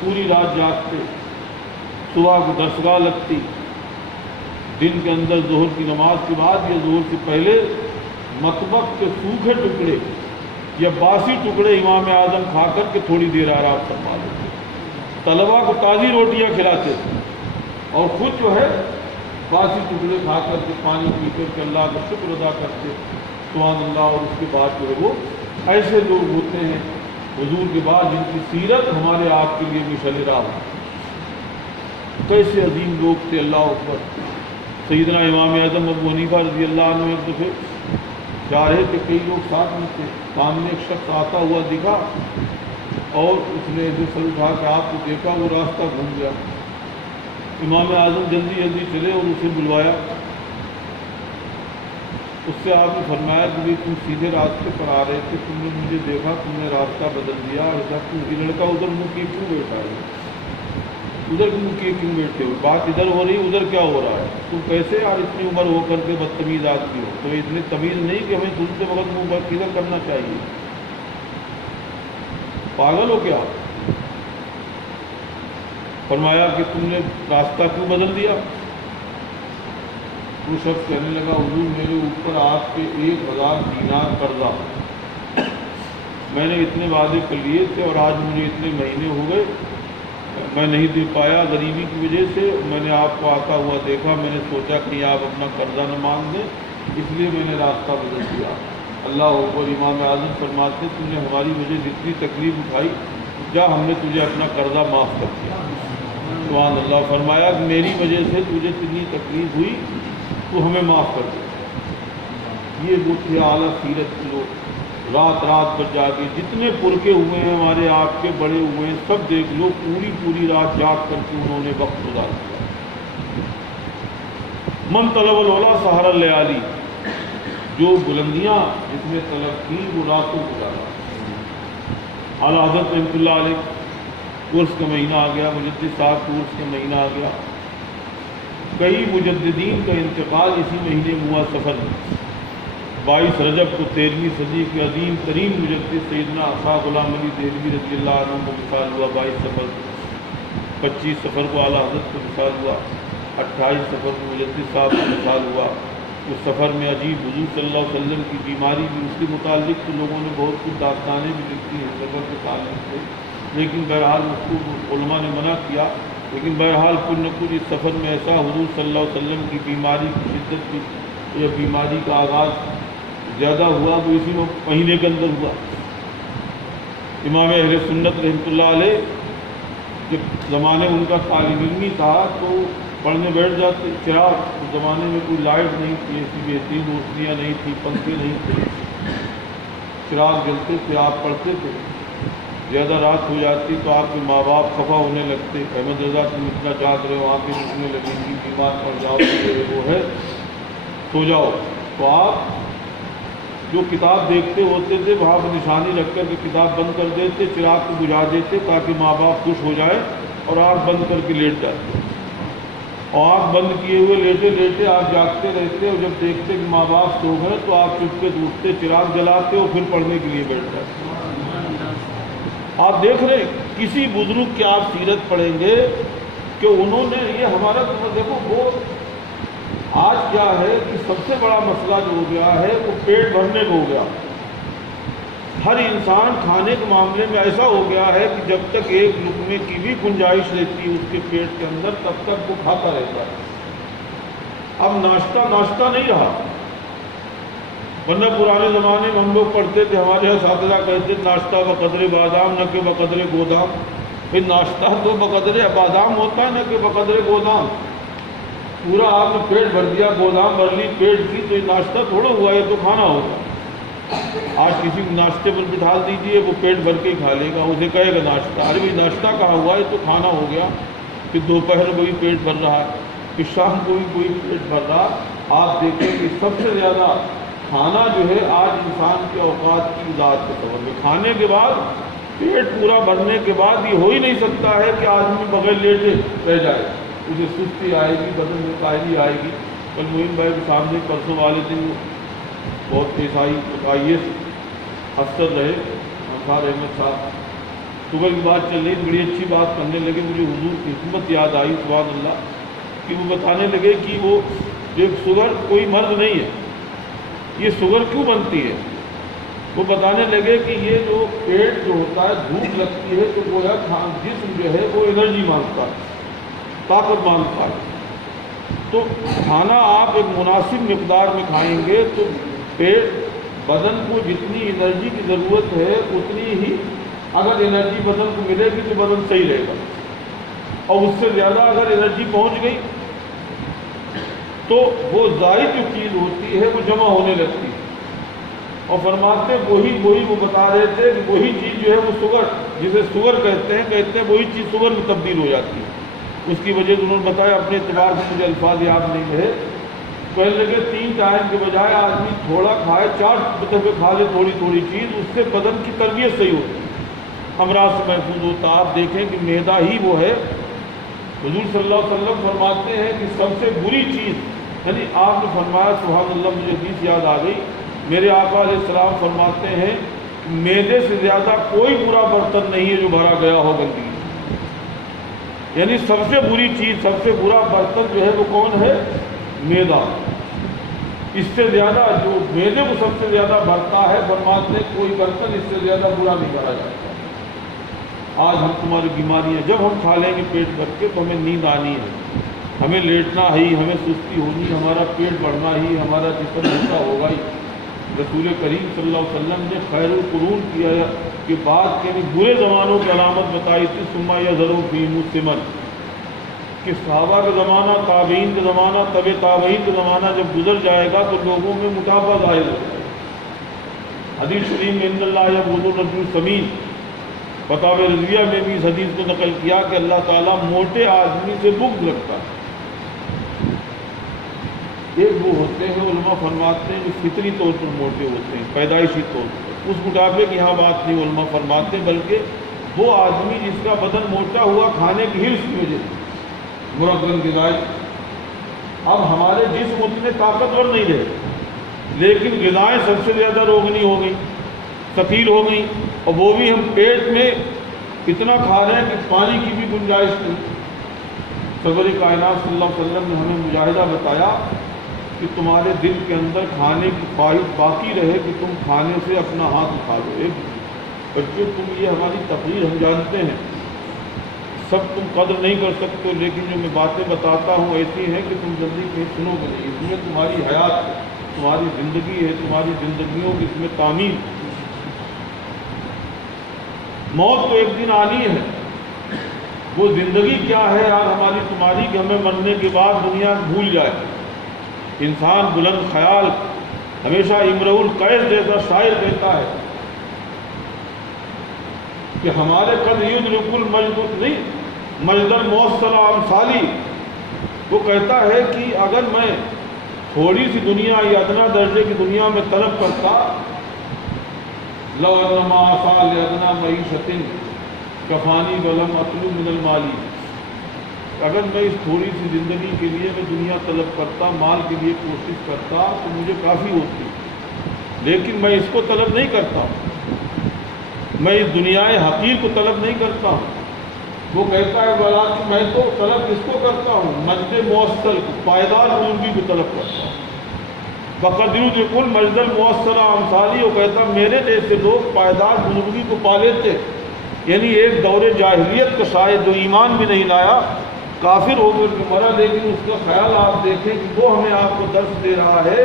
پوری رات جاگتے، صبح کو درسگاہ لگتی، دن کے اندر ظہر کی نماز کے بعد یا ظہر سے پہلے مطبخ کے سوکھے ٹکڑے یا باسی ٹکڑے امام اعظم کھا کر کے تھوڑی دیر آرام فرما لیتے، طلبا کو تازی روٹیاں کھلاتے تھے، اور خود جو ہے باسی ٹکڑے کھا کر کے پانی پی کر کے اللہ کا شکر ادا کرتے، سبحان اللہ۔ اور اس کے بعد جو ہے وہ ایسے لوگ ہوتے ہیں حضور کے بعد جن کی سیرت ہمارے آپ کے لیے مشعل راہ ہے، کیسے عظیم لوگ تھے، اللہ اکبر۔ سیدنا امام اعظم ابو حنیفہ رضی اللہ عنہ ایک دفعہ جا رہے تھے، کئی لوگ ساتھ میں تھے، سامنے ایک شخص آتا ہوا دکھا اور اس نے ایسے سر اٹھا کے آپ کو دیکھا، وہ راستہ گھوم گیا۔ امام اعظم جلدی جلدی چلے اور اسے بلوایا، اس سے آپ نے فرمایا کہ تم سیدھے راستے پر آ رہے تھے، تم نے مجھے دیکھا، تم نے راستہ بدل دیا، ایسا یہ لڑکا ادھر منہ کیے کیوں بیٹھا ہے، ادھر منہ کیے کیوں بیٹھے ہو، بات ادھر ہو رہی ادھر کیا ہو رہا ہے، تم کیسے یار اتنی عمر ہو کر کے بدتمیز آدمی ہو۔ تو اتنی تمیز نہیں کہ ہمیں دوسرے وقت منہ پر کدھر کرنا چاہیے؟ پاگل ہو کیا؟ فرمایا کہ تم نے راستہ کیوں بدل دیا؟ وہ شخص کہنے لگا حضور میرے اوپر آپ کے 1000 دینار قرضہ، میں نے اتنے وعدے کر لیے تھے اور آج مجھے اتنے مہینے ہو گئے میں نہیں دے پایا غریبی کی وجہ سے. میں نے آپ کو آتا ہوا دیکھا، میں نے سوچا کہ آپ اپنا قرضہ نہ مانگ دیں، اس لیے میں نے راستہ بدل دیا. اللہ اکبر. امام اعظم فرماتے تم نے ہماری وجہ جتنی تکلیف اٹھائی، جا ہم نے تجھے اپنا قرضہ معاف کر دیا. سبحان اللہ. فرمایا کہ میری وجہ سے تجھے اتنی تکلیف ہوئی تو ہمیں معاف کر دیا. یہ وہ تھے اعلیٰ سیرت کے لوگ، رات رات پر جاگے. جتنے پرکے ہوئے ہیں ہمارے آپ کے بڑے ہوئے ہیں سب دیکھ لو، پوری رات جاگ کر کے انہوں نے وقت گزار دیا. من طلب العلا سحر اللیالی، جو بلندیاں جس نے طلب کی وہ راتوں گزارا. اعلیٰ حضرت رحمۃ اللہ علیہ کورس کا مہینہ آ گیا، مجدد صاحب کورس کا مہینہ آ گیا. کئی مجددین کا انتقال اسی مہینے ہوا سفر میں. 22 رجب کو 13ویں صدی کے عظیم ترین مجدد سیدنا عطا غلام علی دہلوی رضی اللہ عنہ کو وصال ہوا. 22 سفر 25 سفر کو اعلیٰ حضرت کو وصال ہوا. 28 سفر کو مجدد صاحب کو وصال ہوا. اس سفر میں عجیب حضور صلی اللہ علیہ وسلم کی بیماری بھی، اس کے متعلق تو لوگوں نے بہت کچھ داستانیں بھی لکھی ہیں سفر کے تعلق سے، لیکن بہرحال اس کو علماء نے منع کیا. لیکن بہرحال کچھ نہ کچھ اس سفر میں ایسا حضور صلی اللہ علیہ وسلم کی بیماری کی شدت کی یا بیماری کا آغاز زیادہ ہوا تو اسی مہینے کے اندر ہوا. امام اہل سنت رحمۃ اللہ علیہ جب زمانے ان کا طالب علمی تھا تو پڑھنے بیٹھ جاتے. چراغ اس زمانے میں کوئی لائٹ نہیں تھی، ایسی بہترین روشنیاں نہیں تھی، پنکھے نہیں تھے، چراغ جلتے تھے، آپ پڑھتے تھے. زیادہ رات ہو جاتی تو آپ کے ماں باپ خفا ہونے لگتے. احمد رضا تم اتنا جاگ رہے ہو، آنکھیں دکھنے لگیں گی، بیمار پڑ جاؤ، وہ ہے سو جاؤ. تو آپ جو کتاب دیکھتے ہوتے تھے وہاں پر نشانی رکھ کر کے کتاب بند کر دیتے، چراغ کو بجھا دیتے تاکہ ماں باپ خوش ہو جائے اور آنکھ بند کر کے لیٹ جاتے. اور آنکھ بند کیے ہوئے لیٹے لیٹے آپ جاگتے رہتے اور جب دیکھتے کہ ماں باپ سو گئے تو آپ چپ کے اٹھتے، چراغ جلاتے اور پھر پڑھنے کے لیے بیٹھ جاتے. آپ دیکھ رہے کسی بزرگ کی آپ سیرت پڑھیں گے کہ انہوں نے یہ ہمارا دیکھو وہ آج کیا ہے کہ سب سے بڑا مسئلہ جو ہو گیا ہے وہ پیٹ بھرنے کو ہو گیا. ہر انسان کھانے کے معاملے میں ایسا ہو گیا ہے کہ جب تک ایک لقمے کی بھی گنجائش رہتی ہے اس کے پیٹ کے اندر تب تک وہ کھاتا رہتا ہے. اب ناشتہ نہیں رہا. ورنہ پرانے زمانے میں ہم لوگ پڑھتے تھے، ہمارے اساتذہ کہتے تھے ناشتہ بقدر بادام نہ کہ بقدر گودام. پھر ناشتہ تو بقدر بادام ہوتا ہے نہ کہ بقدر گودام. پورا آپ نے پیٹ بھر دیا، گودام بھر لی پیٹ کی، تو یہ ناشتہ تھوڑا ہوا، یہ تو کھانا ہوگا. آج کسی کو ناشتے پر بٹھا دیجئے وہ پیٹ بھر کے ہی کھا لے گا، اسے کہے گا ناشتہ. ارے بھائی ناشتہ کہاں ہوا، یہ تو کھانا ہو گیا. پھر دوپہر کو بھی پیٹ بھر رہا ہے، پھر شام کو بھی کوئی پیٹ بھر رہا. آپ دیکھیں کہ سب سے زیادہ کھانا جو ہے آج انسان کے اوقات کی ذات کے طور پہ کھانے کے بعد پیٹ پورا بھرنے کے بعد یہ ہو ہی نہیں سکتا ہے کہ آدمی بغیر لیٹے رہ جائے. اسے سستی آئے گی، بدن میں کاہلی آئے گی. کل معین بھائی کے سامنے پرسوں والے دن بہت آئی ایس افسر رہے انصار احمد صاحب، صبح کی بات چل رہی، بڑی اچھی بات کرنے لگے. مجھے حضور کی حکمت یاد آئی سبحان اللہ کہ وہ بتانے لگے کہ وہ ایک شوگر کوئی مرض نہیں ہے، یہ شوگر کیوں بنتی ہے. وہ بتانے لگے کہ یہ جو پیٹ جو ہوتا ہے بھوک لگتی ہے تو وہ ہے جسم جو ہے وہ انرجی مانگتا ہے، طاقت مانگتا ہے. تو کھانا آپ ایک مناسب مقدار میں کھائیں گے تو پیٹ بدن کو جتنی انرجی کی ضرورت ہے اتنی ہی اگر انرجی بدن کو ملے گی تو بدن صحیح رہے گا. اور اس سے زیادہ اگر انرجی پہنچ گئی تو وہ زائد جو چیز ہوتی ہے وہ جمع ہونے لگتی ہے. اور فرماتے وہی وہ بتا رہے تھے کہ وہی چیز جو ہے وہ شوگر، جسے شوگر کہتے ہیں وہی چیز شوگر میں تبدیل ہو جاتی ہے. اس کی وجہ سے انہوں نے بتایا، اپنے اعتبار سے مجھے الفاظ یاد نہیں رہے. کہنے لگے 3 ٹائم کے بجائے آدمی تھوڑا کھائے، 4 دفعے کھا لے تھوڑی چیز، اس سے بدن کی تربیت صحیح ہوتی ہے، امراض سے محفوظ ہوتا. آپ دیکھیں کہ معدہ ہی وہ ہے. حضور صلی اللہ علیہ وسلم فرماتے ہیں کہ سب سے بری چیز یعنی آپ نے فرمایا سبحان اللہ، مجھے حدیث یاد آ گئی، میرے آقا علیہ السلام فرماتے ہیں میدے سے زیادہ کوئی برا برتن نہیں ہے جو بھرا گیا ہو گندگی، یعنی سب سے بری چیز، سب سے برا برتن جو ہے وہ کون ہے؟ میدا۔ اس سے زیادہ جو میدے کو سب سے زیادہ بھرتا ہے، فرماتے ہیں کوئی برتن اس سے زیادہ برا نہیں بھرا جاتا۔ آج ہم تمہاری بیماریاں جب ہم کھا لیں گے پیٹ بھر کے تو ہمیں نیند آنی ہے، ہمیں لیٹنا ہی، ہمیں سستی ہونی، ہمارا پیٹ بڑھنا ہی، ہمارا جسم ہلکا ہوگا ہی۔ رسول کریم صلی اللہ علیہ وسلم نے خیر القرون کیا کے بعد یعنی برے زمانوں کی علامت بتائی تھی، ثم یظہر فیہم السمن، کہ صحابہ کا زمانہ، تابعین کا زمانہ، تبع تابعین کا زمانہ جب گزر جائے گا تو لوگوں میں موٹاپا ظاہر ہو جائے گا۔ حدیث شریف میں ان اللہ یبغض الرجل السمین، فتاوی رضویہ میں بھی اس حدیث کو نقل کیا کہ اللہ تعالیٰ موٹے آدمی سے بغض رکھتا ہے۔ ایک وہ ہوتے ہیں علماء فرماتے ہیں جو فطری طور پر موٹے ہوتے ہیں، پیدائشی طور پر، اس موٹاپے کی یہاں بات نہیں علماء فرماتے ہیں، بلکہ وہ آدمی جس کا بدن موٹا ہوا کھانے کی حرص کی وجہ سے، مرغن غذائی۔ اب ہمارے جسم اتنے طاقتور نہیں رہے، لیکن غذائیں سب سے زیادہ روغنی ہو گئی، ثقیل ہو گئی، اور وہ بھی ہم پیٹ میں اتنا کھا رہے ہیں کہ پانی کی بھی گنجائش نہیں۔ سرور کائنات صلی اللہ علیہ وسلم نے ہمیں مجاہدہ بتایا کہ تمہارے دل کے اندر کھانے کی خواہش باقی رہے کہ تم کھانے سے اپنا ہاتھ اٹھا دو۔ ایک بچوں تم، یہ ہماری تقریر ہم جانتے ہیں، سب تم قدر نہیں کر سکتے، لیکن جو میں باتیں بتاتا ہوں ایسی ہیں کہ تم جلدی کہیں سنو گے نہیں۔ اس میں تمہاری حیات ہے، تمہاری زندگی ہے، تمہاری زندگیوں کی اس میں تعمیر۔ موت تو ایک دن آنی ہے، وہ زندگی کیا ہے یار ہماری تمہاری کہ ہمیں مرنے کے بعد دنیا بھول جائے۔ انسان بلند خیال، ہمیشہ امرؤ القیس جیسا شاعر کہتا ہے کہ ہمارے قد یدرک المجد نہیں مجد الموصل امثالی، وہ کہتا ہے کہ اگر میں تھوڑی سی دنیا یا ادنا درجے کی دنیا میں طلب کرتا، لو انما آسا لادنا معیشت کفانی ولم اطلب من المالی، اگر میں اس تھوڑی سی زندگی کے لیے میں دنیا طلب کرتا، مال کے لیے کوشش کرتا تو مجھے کافی ہوتی، لیکن میں اس کو طلب نہیں کرتا، میں اس دنیا حقیر کو طلب نہیں کرتا ہوں۔ وہ کہتا ہے بلا کہ میں تو طلب اس کو کرتا ہوں، مجد موصل کو، پائیدار زندگی کو طلب کرتا ہوں۔ بقدر یدرک المجد الموصل امثالی، وہ کہتا میرے جیسے لوگ پائیدار زندگی کو پا لیتے، یعنی ایک دور جاہلیت کا شاید جو ایمان بھی نہیں لایا، کافر ہو کر کے مرا، لیکن اس کا خیال آپ دیکھیں کہ وہ ہمیں آپ کو درس دے رہا ہے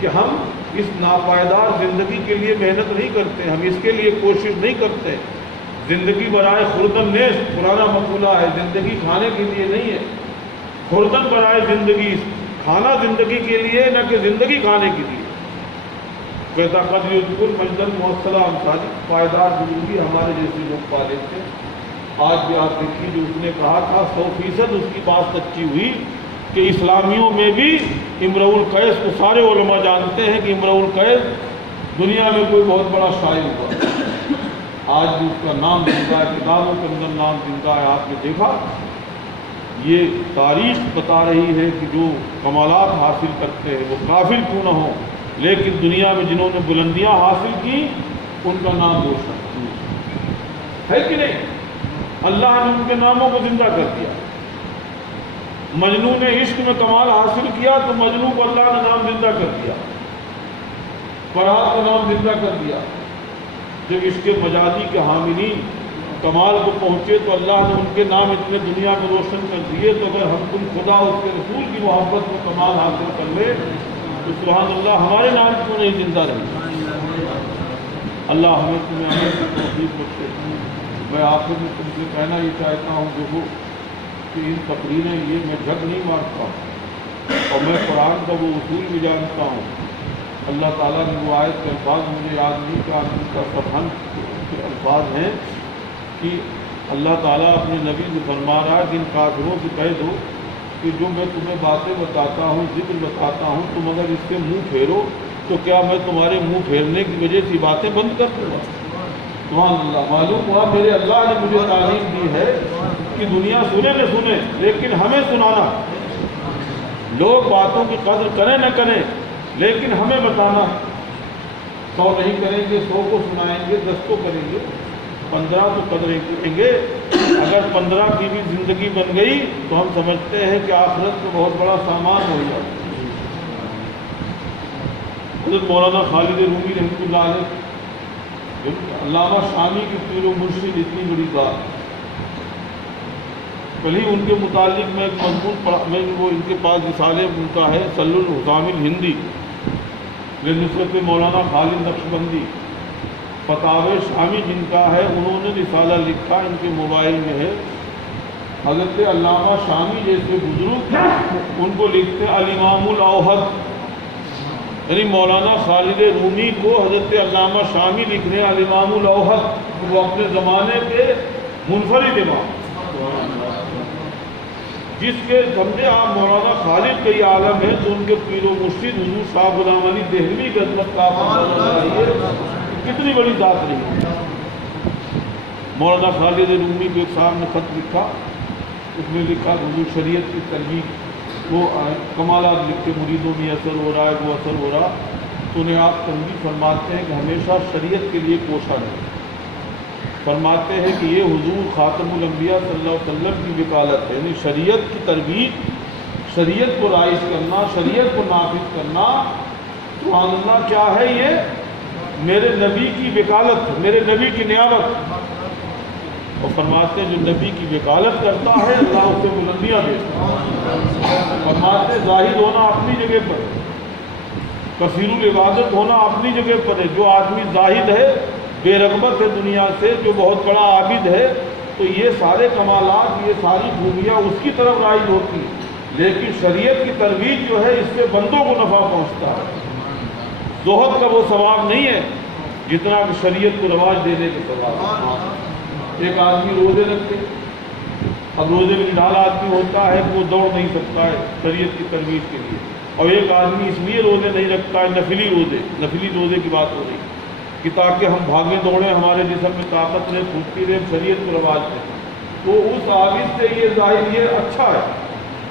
کہ ہم اس ناپائیدار زندگی کے لیے محنت نہیں کرتے، ہم اس کے لیے کوشش نہیں کرتے۔ زندگی برائے خوردن نیست، پرانا مقولہ ہے، زندگی کھانے کے لیے نہیں ہے، خوردن برائے زندگی، کھانا زندگی کے لیے نہ کہ زندگی کھانے کے لیے۔ کہتا قد یدرک المجد الموصل امثالی، پائیدار زندگی ہمارے جیسے لوگ پا لیتے ہیں۔ آج بھی آپ دیکھیے جو اس نے کہا تھا 100% اس کی بات سچی ہوئی کہ اسلامیوں میں بھی امرؤ القیس کو سارے علماء جانتے ہیں کہ امرؤ القیس دنیا میں کوئی بہت بڑا شاعر ہوا، آج بھی اس کا نام زندہ ہے، کتابوں کے اندر نام زندہ ہے۔ آپ نے دیکھا یہ تاریخ بتا رہی ہے کہ جو کمالات حاصل کرتے ہیں وہ کافر کیوں نہ ہوں، لیکن دنیا میں جنہوں نے بلندیاں حاصل کی ان کا نام روشن ہے کہ نہیں؟ اللہ نے ان کے ناموں کو زندہ کر دیا۔ مجنو نے عشق میں کمال حاصل کیا تو مجنو کو اللہ نے نام زندہ کر دیا، فرحات کو نام زندہ کر دیا۔ جب عشق مجازی کے حاملین کمال کو پہنچے تو اللہ نے ان کے نام اتنے دنیا میں روشن کر دیے، تو اگر ہم تم خدا اس کے رسول کی محبت میں کمال حاصل کر لے تو سبحان اللہ ہمارے نام کیوں نہیں زندہ رہے؟ اللہ ہمیں تمہیں عمل کی توفیق بخشے۔ میں آخر میں تم سے کہنا یہ چاہتا ہوں دیکھو کہ ان تقریریں یہ میں جھگ نہیں مارتا ہوں، اور میں قرآن کا وہ اصول بھی جانتا ہوں۔ اللہ تعالیٰ نے وہ آیت کے الفاظ مجھے یاد نہیں کہ ان کا سبحان کے الفاظ ہیں کہ اللہ تعالیٰ اپنے نبی سے فرما رہا ہے کہ ان کافروں سے کہہ دو کہ جو میں تمہیں باتیں بتاتا ہوں، ذکر بتاتا ہوں، تم اگر اس سے منہ پھیرو تو کیا میں تمہارے منہ پھیرنے کی وجہ سے باتیں بند کر دوں گا؟ سبحان اللہ۔ معلوم ہوا میرے اللہ نے مجھے تعلیم دی ہے کہ دنیا سنے نہ سنے لیکن ہمیں سنانا، لوگ باتوں کی قدر کریں نہ کریں، لیکن ہمیں بتانا، 100 نہیں کریں گے، 100 کو سنائیں گے، 10 کو کریں گے، 15 تو قدریں کریں گے۔ اگر 15 کی بھی زندگی بن گئی تو ہم سمجھتے ہیں کہ آخرت میں بہت بڑا سامان ہو جائے۔ حضرت مولانا خالد رومی رحمۃ اللہ علیہ، علامہ شامی کی پیر و مرشد، اتنی بڑی بات، کل ہی ان کے متعلق میں ایک مضمون پڑھا، میں وہ ان کے پاس رسالے ملتا ہے سل الحسام الہندی لنصرت مولانا خالد نقشبندی، فتاوی شامی جن کا ہے، انہوں نے رسالہ لکھا، ان کے موبائل میں ہے۔ حضرت علامہ شامی جیسے بزرگ ان کو لکھتے ہیں الامام الاوحد، یعنی مولانا خالد رومی کو حضرت علامہ شامی لکھ رہے ہیں الامام الاوحد، وہ اپنے زمانے کے منفرد امام، جس کے سمجھے آپ مولانا خالد کا یہ عالم ہے تو ان کے پیر و مرشد حضور شاہ غلام علی دہلوی کی عظمت کا آپ کتنی بڑی ذات نہیں۔ مولانا خالد رومی کو ایک صاحب نے خط لکھا، اس میں لکھا حضور شریعت کی ترویج، وہ کمالات لکھ کے مریدوں میں اثر ہو رہا ہے، وہ اثر ہو رہا، تو انہیں آپ تنبیہ فرماتے ہیں کہ ہمیشہ شریعت کے لیے کوشاں رہے۔ فرماتے ہیں کہ یہ حضور خاتم الانبیاء صلی اللہ علیہ وسلم کی وکالت ہے، یعنی شریعت کی ترویج، شریعت کو رائج کرنا، شریعت کو نافذ کرنا، سبحان اللہ، کیا ہے یہ میرے نبی کی وکالت ہے، میرے نبی کی نیابت۔ اور فرماتے ہیں جو نبی کی وکالت کرتا ہے اللہ اسے بلندیاں دیتا ہے۔ فرماتے ہیں ظاہر ہونا اپنی جگہ پر ہے، کثیر العبادت ہونا اپنی جگہ پر ہے۔ جو آدمی زاہد ہے، بے رغبت ہے دنیا سے، جو بہت بڑا عابد ہے، تو یہ سارے کمالات، یہ ساری خوبیاں اس کی طرف رائج ہوتی ہیں، لیکن شریعت کی ترویج جو ہے اس سے بندوں کو نفع پہنچتا ہے۔ زہد کا وہ ثواب نہیں ہے جتنا کہ شریعت کو رواج دینے کے ثواب۔ ایک آدمی روزے رکھتے، اب روزے میں ڈھال آدمی ہوتا ہے وہ دوڑ نہیں سکتا ہے شریعت کی ترویج کے لیے، اور ایک آدمی اس لیے روزے نہیں رکھتا ہے، نفلی روزے کی بات ہو رہی کہ تاکہ ہم بھاگیں دوڑیں، ہمارے جسم میں طاقت رہے، پھرتی رہے، شریعت کو رواج دیں۔ تو اس عابد سے یہ ظاہر یہ اچھا ہے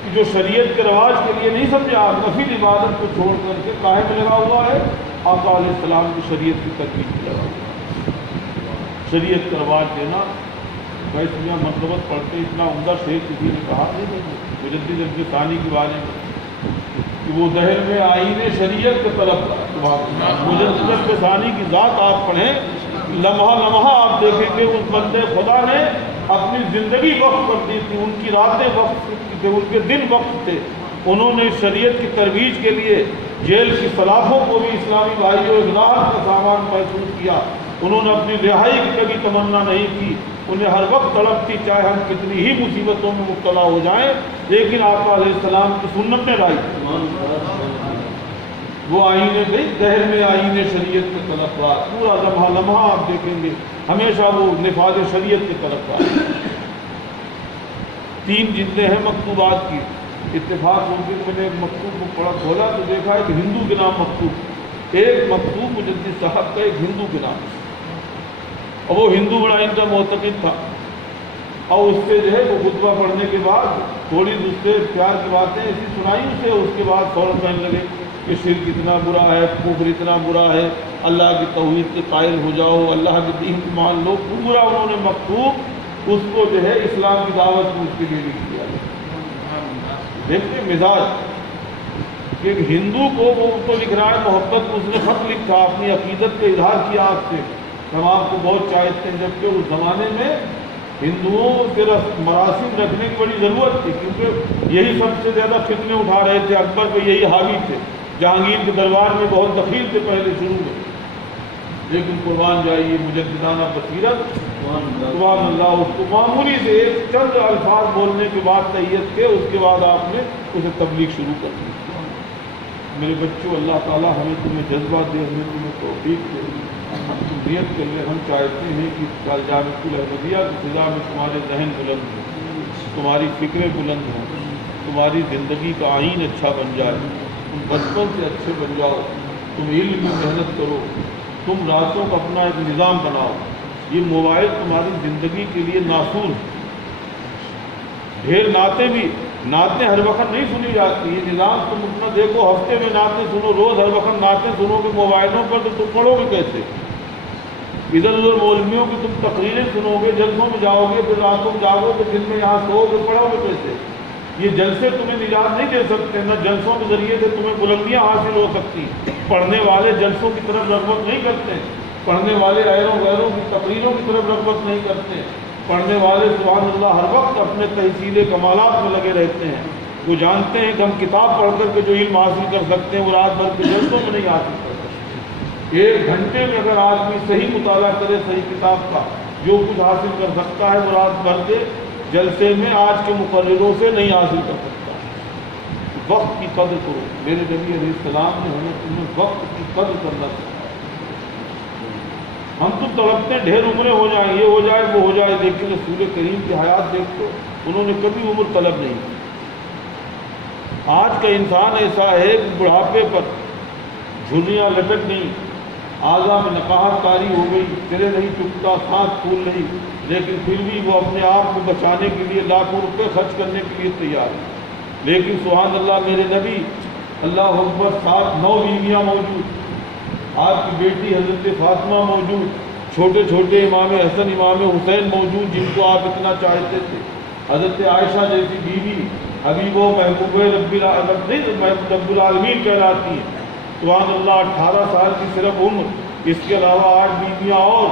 کہ جو شریعت کے رواج کے لیے نہیں سمجھا، نفل عبادت کو چھوڑ کر کے کاہے میں لگا ہوا ہے، آقا علیہ السلام کی شریعت کی ترویج میں لگا ہوا ہے۔ شریعت کا رواج دینا، ویسے میں مرتبت پڑھتے اتنا عمدہ شعر کسی نے کہا مجدد ابن ثانی کے بارے میں کہ وہ دہر میں آئین شریعت کے طرف مجدد ابن ثانی کی ذات آپ پڑھیں، لمحہ لمحہ آپ دیکھیں گے اس بندے خدا نے اپنی زندگی وقف کر دی تھی، ان کی راتیں وقف تھے، ان کے دن وقف تھے، انہوں نے شریعت کی ترویج کے لیے جیل کی سلاخوں کو بھی اسلامی بھائیوں اقدار کا سامان محسوس کیا، انہوں نے اپنی رہائی کی کبھی تمنا نہیں کی، انہیں ہر وقت طلب تھی چاہے ہم کتنی ہی مصیبتوں میں مبتلا ہو جائیں، لیکن آقا علیہ السلام کی سنت نے لائی وہ آئین بھائی دہر میں آئین شریعت کے طرفدار، پورا لمحہ لمحہ آپ دیکھیں گے ہمیشہ وہ نفاذ شریعت کے طرفدار۔ 3 جلدیں ہیں مکتوبات کی، اتفاق ہو کے میں نے ایک مکتوب کو پڑھا کھولا تو دیکھا ایک ہندو کے نام مکتوب، ایک مکتوب مجدد صاحب کا ایک ہندو کے نام، اور وہ ہندو بڑا ان کا معتقد تھا، اور اس سے جو ہے وہ خطبہ پڑھنے کے بعد تھوڑی دوسرے پیار کی باتیں ایسی سنائی اسے، اس کے بعد فوراً کہنے لگے کہ شرک اتنا برا ہے، کفر اتنا برا ہے، اللہ کی توحید کے قائل ہو جاؤ، اللہ کے دین کو مان لو، پورا انہوں نے مکتوب اس کو جو ہے اسلام کی دعوت میں اس کے لیے لکھ دیا۔ دیکھتے مزاج کہ ایک ہندو کو وہ تو لکھ رہا ہے محبت، اس نے خط لکھا، اپنی عقیدت کا اظہار کیا آپ سے، ہم آپ کو بہت چاہتے ہیں، جبکہ اس زمانے میں ہندوؤں کے مراسم رکھنے کی بڑی ضرورت تھی، کیونکہ یہی سب سے زیادہ فتنے اٹھا رہے تھے، اکبر پہ یہی حاوی تھے، جہانگیر کے دربار میں بہت دخیل تھے پہلے شروع میں، لیکن قربان جائیے مجددانہ بصیرت، سبحان اللہ، اس کو معمولی سے ایک چند الفاظ بولنے کے بعد تحیت کے، اس کے بعد آپ نے اسے تبلیغ شروع کر دی۔ میرے بچوں، اللہ تعالیٰ ہمیں تمہیں جذبہ دے، ہمیں تمہیں توفیق دے، ہم نیت کر لیں، ہم چاہتے ہیں کہ جامعۃ الاحمدیہ کی فضا میں تمہارے ذہن بلند ہوں، تمہاری فکریں بلند ہوں، تمہاری زندگی کا آئین اچھا بن جائے، تم بچپن سے اچھے بن جاؤ، تم علم میں محنت کرو، تم راتوں کا اپنا ایک نظام بناؤ۔ یہ موبائل تمہاری زندگی کے لیے ناسور ہے، ڈھیر نعتیں بھی نعتیں ہر وقت نہیں سنی جاتی یہ نظام تم اپنا دیکھو، ہفتے میں نعتیں سنو، روز ہر وقت نعتیں سنو گے موبائلوں پر تو تم پڑھو گے کیسے؟ ادھر ادھر مولویوں کی تم تقریریں سنو گے، جلسوں میں جاؤ گے، پھر راتوں میں جاؤ گے، دن میں یہاں سو گے، پڑھو گے کیسے؟ یہ جلسے تمہیں نجات نہیں دے سکتے، نہ جلسوں کے ذریعے سے تمہیں بلندیاں حاصل ہو سکتی۔ پڑھنے والے جلسوں کی طرف رغبت نہیں کرتے، پڑھنے والے ایروں غیروں کی تقریروں کی طرف رغبت نہیں کرتے، پڑھنے والے سبحان اللہ ہر وقت اپنے تحصیل کمالات میں لگے رہتے ہیں۔ وہ جانتے ہیں کہ ہم کتاب پڑھ کر کے جو علم حاصل کر سکتے ہیں وہ رات بھر کے جلسوں میں نہیں حاصل کر سکتے۔ ایک گھنٹے میں اگر آدمی صحیح مطالعہ کرے صحیح کتاب کا، جو کچھ حاصل کر سکتا ہے وہ رات بھر کے جلسے میں آج کے مقرروں سے نہیں حاصل کر سکتا۔ وقت کی قدر کرو، میرے نبی علیہ السلام نے ہمیں تمہیں وقت کی قدر کرنا سکھایا۔ ہم تو تڑپتے ہیں ڈھیر عمریں ہو جائیں، یہ ہو جائے وہ ہو جائے، لیکن رسول کریم کی حیات دیکھو، انہوں نے کبھی عمر طلب نہیں کی۔ آج کا انسان ایسا ہے کہ بڑھاپے پر جھریاں لٹک گئی، اعضاء میں نقاہت طاری ہو گئی، چلے نہیں چکتا، سانس پھول نہیں، لیکن پھر بھی وہ اپنے آپ کو بچانے کے لیے لاکھوں روپے خرچ کرنے کے لیے تیار ہے۔ لیکن سبحان اللہ میرے نبی اللہ اکبر 7-9 بیویاں موجود، آپ کی بیٹی حضرت فاطمہ موجود، چھوٹے چھوٹے امام حسن امام حسین موجود جن کو آپ اتنا چاہتے تھے، حضرت عائشہ جیسی بیوی حبیب و محبوب رب العالمین کہلاتی ہیں، سبحان اللہ 18 سال کی صرف عمر، اس کے علاوہ 8 بیویاں اور،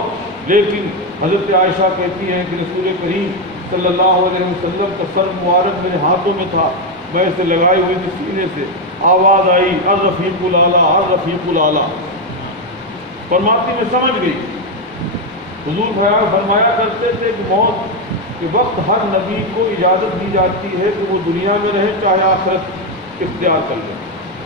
لیکن حضرت عائشہ کہتی ہیں کہ رسول کریم صلی اللہ علیہ وسلم کا سر مبارک میرے ہاتھوں میں تھا، میں اسے لگائی ہوئی تھی سینے سے، آواز آئی الرفیق الاعلیٰ الرفیق الاعلیٰ، فرماتی میں سمجھ گئی۔ حضور فرمایا کرتے تھے کہ موت کے وقت ہر نبی کو اجازت دی جاتی ہے کہ وہ دنیا میں رہے چاہے آخرت اختیار کر لیں۔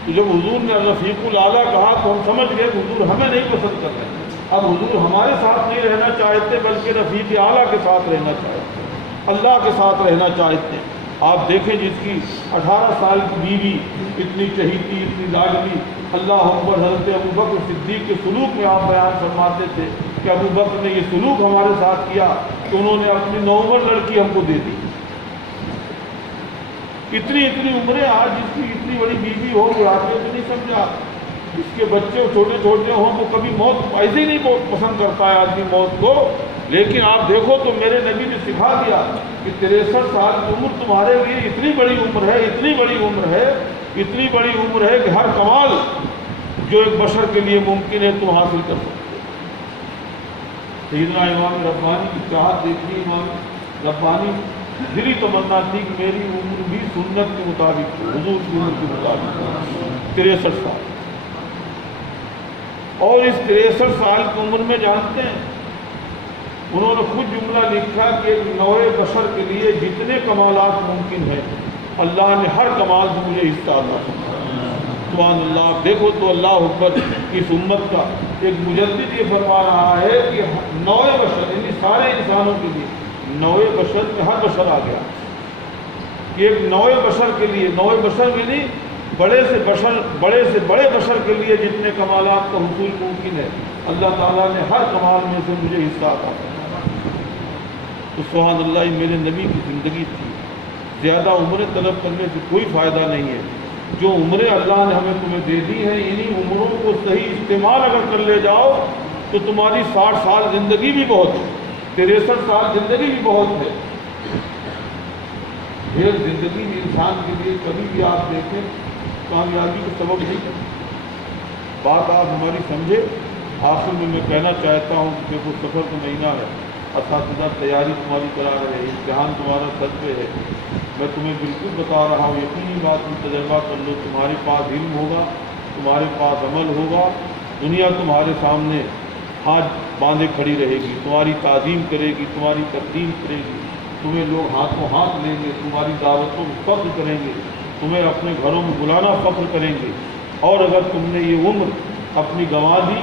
تو جب حضور نے الرفیق الاعلیٰ کہا تو ہم سمجھ گئے کہ حضور ہمیں نہیں پسند کر رہے، اب حضور ہمارے ساتھ نہیں رہنا چاہتے بلکہ رفیق اعلیٰ کے ساتھ رہنا چاہتے، اللہ کے ساتھ رہنا چاہتے ہیں۔ آپ دیکھیں جس کی 18 سال کی بیوی اتنی چہیتی اتنی لاڈلی، اللہ اکبر، حضرت ابوبکر صدیق کے سلوک میں آپ بیان فرماتے تھے کہ ابوبکر نے یہ سلوک ہمارے ساتھ کیا کہ انہوں نے اپنی نوعمر لڑکی ہم کو دے دی۔ اتنی عمریں، آج جس کی اتنی بڑی بیوی ہو بڑھاپے میں نہیں سمجھا، اس کے بچے چھوٹے چھوٹے ہوں، وہ کبھی موت ایسے ہی نہیں پسند کرتا ہے آدمی موت کو، لیکن آپ دیکھو تو میرے نبی نے سکھا دیا کہ 63 سال کی عمر تمہارے لیے اتنی بڑی عمر ہے، اتنی بڑی عمر ہے، اتنی بڑی عمر ہے کہ ہر کمال جو ایک بشر کے لیے ممکن ہے تم حاصل کر سکتے ہو۔ سیدنا امام ربانی کی چاہت دیکھیے، امام ربانی دلی تمنا تھی کہ میری عمر بھی سنت کے مطابق ہو، حضور کی عمر کے مطابق 63 سال، اور اس 63 سال کی عمر میں جانتے ہیں انہوں نے خود جملہ لکھا کہ ایک نوع بشر کے لیے جتنے کمالات ممکن ہیں اللہ نے ہر کمال سے مجھے حصہ عطا فرمایا۔ سبحان اللہ، آپ دیکھو تو اللہ اکبر، اس امت کا ایک مجدد یہ فرما رہا ہے کہ نوع بشر یعنی سارے انسانوں کے لیے، نوع بشر میں ہر بشر آ گیا کہ ایک نوع بشر کے لیے، نوع بشر یعنی بڑے سے بڑے بشر کے لیے جتنے کمالات کا حصول ممکن ہے اللہ تعالیٰ نے ہر کمال میں سے مجھے حصہ عطا فرمایا۔ تو سبحان اللہ، یہ میرے نبی کی زندگی تھی۔ زیادہ عمریں طلب کرنے سے کوئی فائدہ نہیں ہے، جو عمریں اللہ نے ہمیں تمہیں دے دی ہیں انہی عمروں کو صحیح استعمال اگر کر لے جاؤ تو تمہاری 60 سال زندگی بھی بہت ہے، 63 سال زندگی بھی بہت ہے۔ یہ زندگی بھی انسان کے لیے کبھی بھی آپ دیکھیں کامیابی کا سبب نہیں ہے۔ بات آپ ہماری سمجھے۔ آخر میں کہنا چاہتا ہوں کہ دیکھو سفر کا مہینہ ہے، اساتذہ تیاری تمہاری کرا رہے ہیں، امتحان تمہارا سر پہ ہے، میں تمہیں بالکل بتا رہا ہوں، یقینی بات میں تجربہ کر لو، تمہارے پاس علم ہوگا، تمہارے پاس عمل ہوگا، دنیا تمہارے سامنے ہاتھ باندھے کھڑی رہے گی، تمہاری تعظیم کرے گی، تمہاری تقدیم کرے گی، تمہیں لوگ ہاتھوں ہاتھ لیں گے، تمہاری دعوتوں میں فخر کریں گے، تمہیں اپنے گھروں میں بلانا فخر کریں گے۔ اور اگر تم نے یہ عمر اپنی گنوا دی،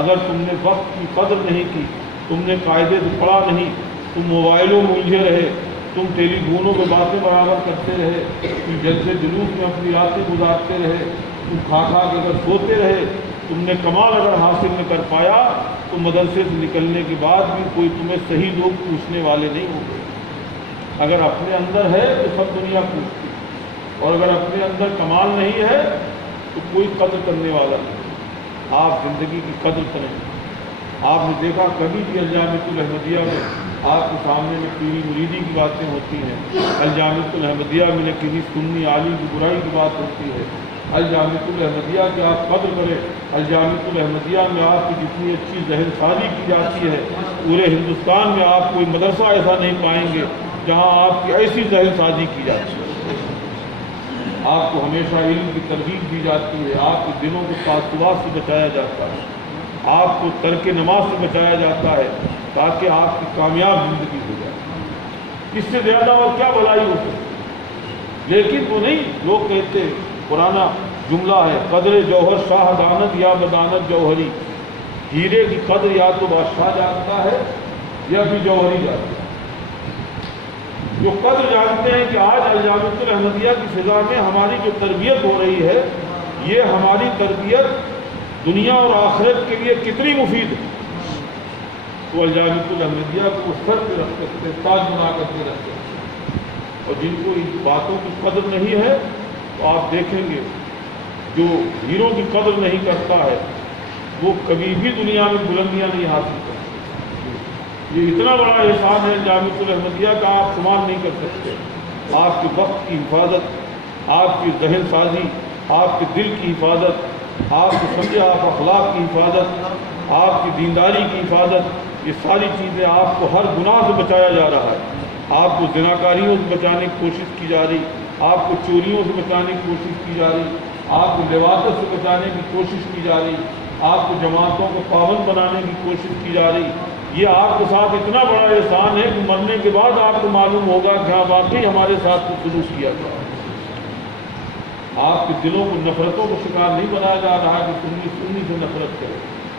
اگر تم نے وقت کی قدر نہیں کی، تم نے قاعدے سے پڑھا نہیں، تم موبائلوں میں الجھے رہے، تم ٹیلی فونوں میں باتیں برابر کرتے رہے، تم جلسے جلوس میں اپنی راتیں گزارتے رہے، تم کھا کے اگر سوتے رہے، تم نے کمال اگر حاصل نہ کر پایا تو مدرسے سے نکلنے کے بعد بھی کوئی تمہیں صحیح لوگ پوچھنے والے نہیں ہوں گے۔ اگر اپنے اندر ہے تو سب دنیا پوچھتی، اور اگر اپنے اندر کمال نہیں ہے تو کوئی قدر کرنے والا نہیں۔ آپ زندگی کی قدر کریں۔ آپ نے دیکھا کبھی بھی الجامعۃ الاحمدیہ میں آپ کے سامنے میں پیری مریدی کی باتیں ہوتی ہیں، الجامعۃ الاحمدیہ میں کسی سنی عالم کی برائی کی بات ہوتی ہے، الجامعۃ الاحمدیہ کی آپ قدر کریں۔ الجامعۃ الاحمدیہ میں آپ کی جتنی اچھی ذہن سازی کی جاتی ہے، پورے ہندوستان میں آپ کوئی مدرسہ ایسا نہیں پائیں گے جہاں آپ کی ایسی ذہن سازی کی جاتی ہے۔ آپ کو ہمیشہ علم کی ترغیب دی جاتی ہے، آپ کے دلوں کو تعصبات سے بچایا جاتا ہے، آپ کو ترک نماز سے بچایا جاتا ہے تاکہ آپ کی کامیاب زندگی ہو جائے۔ اس سے زیادہ اور کیا بھلائی ہو سکتی؟ لیکن وہ نہیں، لوگ کہتے پرانا جملہ ہے، قدر جوہر شاہ دانت یا بدانت جوہری، ہیرے کی قدر یا تو بادشاہ جانتا ہے یا بھی جوہری جانتا ہے۔ جو قدر جانتے ہیں کہ آج الجامعۃ الاحمدیہ کی فضا میں ہماری جو تربیت ہو رہی ہے، یہ ہماری تربیت دنیا اور آخرت کے لیے کتنی مفید ہے، تو الجامعۃ الاحمدیہ کو سر پہ رکھ سکتے، تاج بنا کر کے رکھ سکتے۔ اور جن کو ان باتوں کی قدر نہیں ہے تو آپ دیکھیں گے جو ہیروں کی قدر نہیں کرتا ہے وہ کبھی بھی دنیا میں بلندیاں نہیں حاصل کرتا۔ یہ اتنا بڑا احسان ہے جامعۃ الاحمدیہ کا، آپ شمار نہیں کر سکتے۔ آپ کے وقت کی حفاظت، آپ کی ذہن سازی، آپ کے دل کی حفاظت، آپ کے سمجھے آپ اخلاق کی حفاظت، آپ کی دینداری کی حفاظت، یہ ساری چیزیں آپ کو ہر گناہ سے بچایا جا رہا ہے۔ آپ کو زناکاریوں سے بچانے کی کوشش کی جا رہی، آپ کو چوریوں سے بچانے کی کوشش کی جا رہی، آپ کو لواطت سے بچانے کی کوشش کی جا رہی، آپ کو جماعتوں کو پابند بنانے کی کوشش کی جا رہی۔ یہ آپ کے ساتھ اتنا بڑا احسان ہے کہ مرنے کے بعد آپ کو معلوم ہوگا کہ ہاں واقعی ہمارے ساتھ کچھ سلوک کیا گیا۔ آپ کے دلوں کو نفرتوں کو شکار نہیں بنایا جا رہا ہے کہ سنی سے نفرت کرے،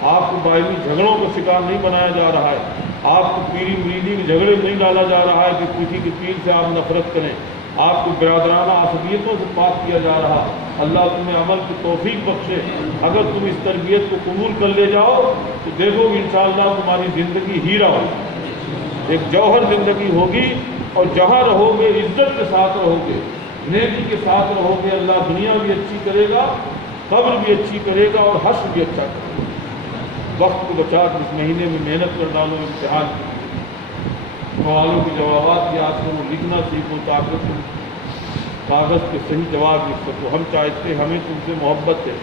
آپ کو باہمی جھگڑوں کو شکار نہیں بنایا جا رہا ہے، آپ کو پیری مریدی کے جھگڑے نہیں ڈالا جا رہا ہے کہ کسی کے پیر سے آپ نفرت کریں، آپ کو برادرانہ عصبیتوں سے پاک کیا جا رہا۔ اللہ تمہیں عمل کی توفیق بخشے۔ اگر تم اس تربیت کو قبول کر لے جاؤ تو دیکھو گے انشاءاللہ تمہاری زندگی ہیرا ہوگی، ایک جوہر زندگی ہوگی، اور جہاں رہو گے عزت کے ساتھ رہو گے، نیکی کے ساتھ رہو گے، اللہ دنیا بھی اچھی کرے گا، قبر بھی اچھی کرے گا، اور حشر بھی اچھا کرے گا۔ وقت کو بچا کر اس مہینے میں محنت کر ڈالو، امتحان کیجیے، سوالوں کے جوابات یاد کرو، لکھنا سیکھو تاکہ تم کاغذ کے صحیح جواب لکھ سکو۔ ہم چاہتے ہیں، ہمیں تم سے محبت ہے،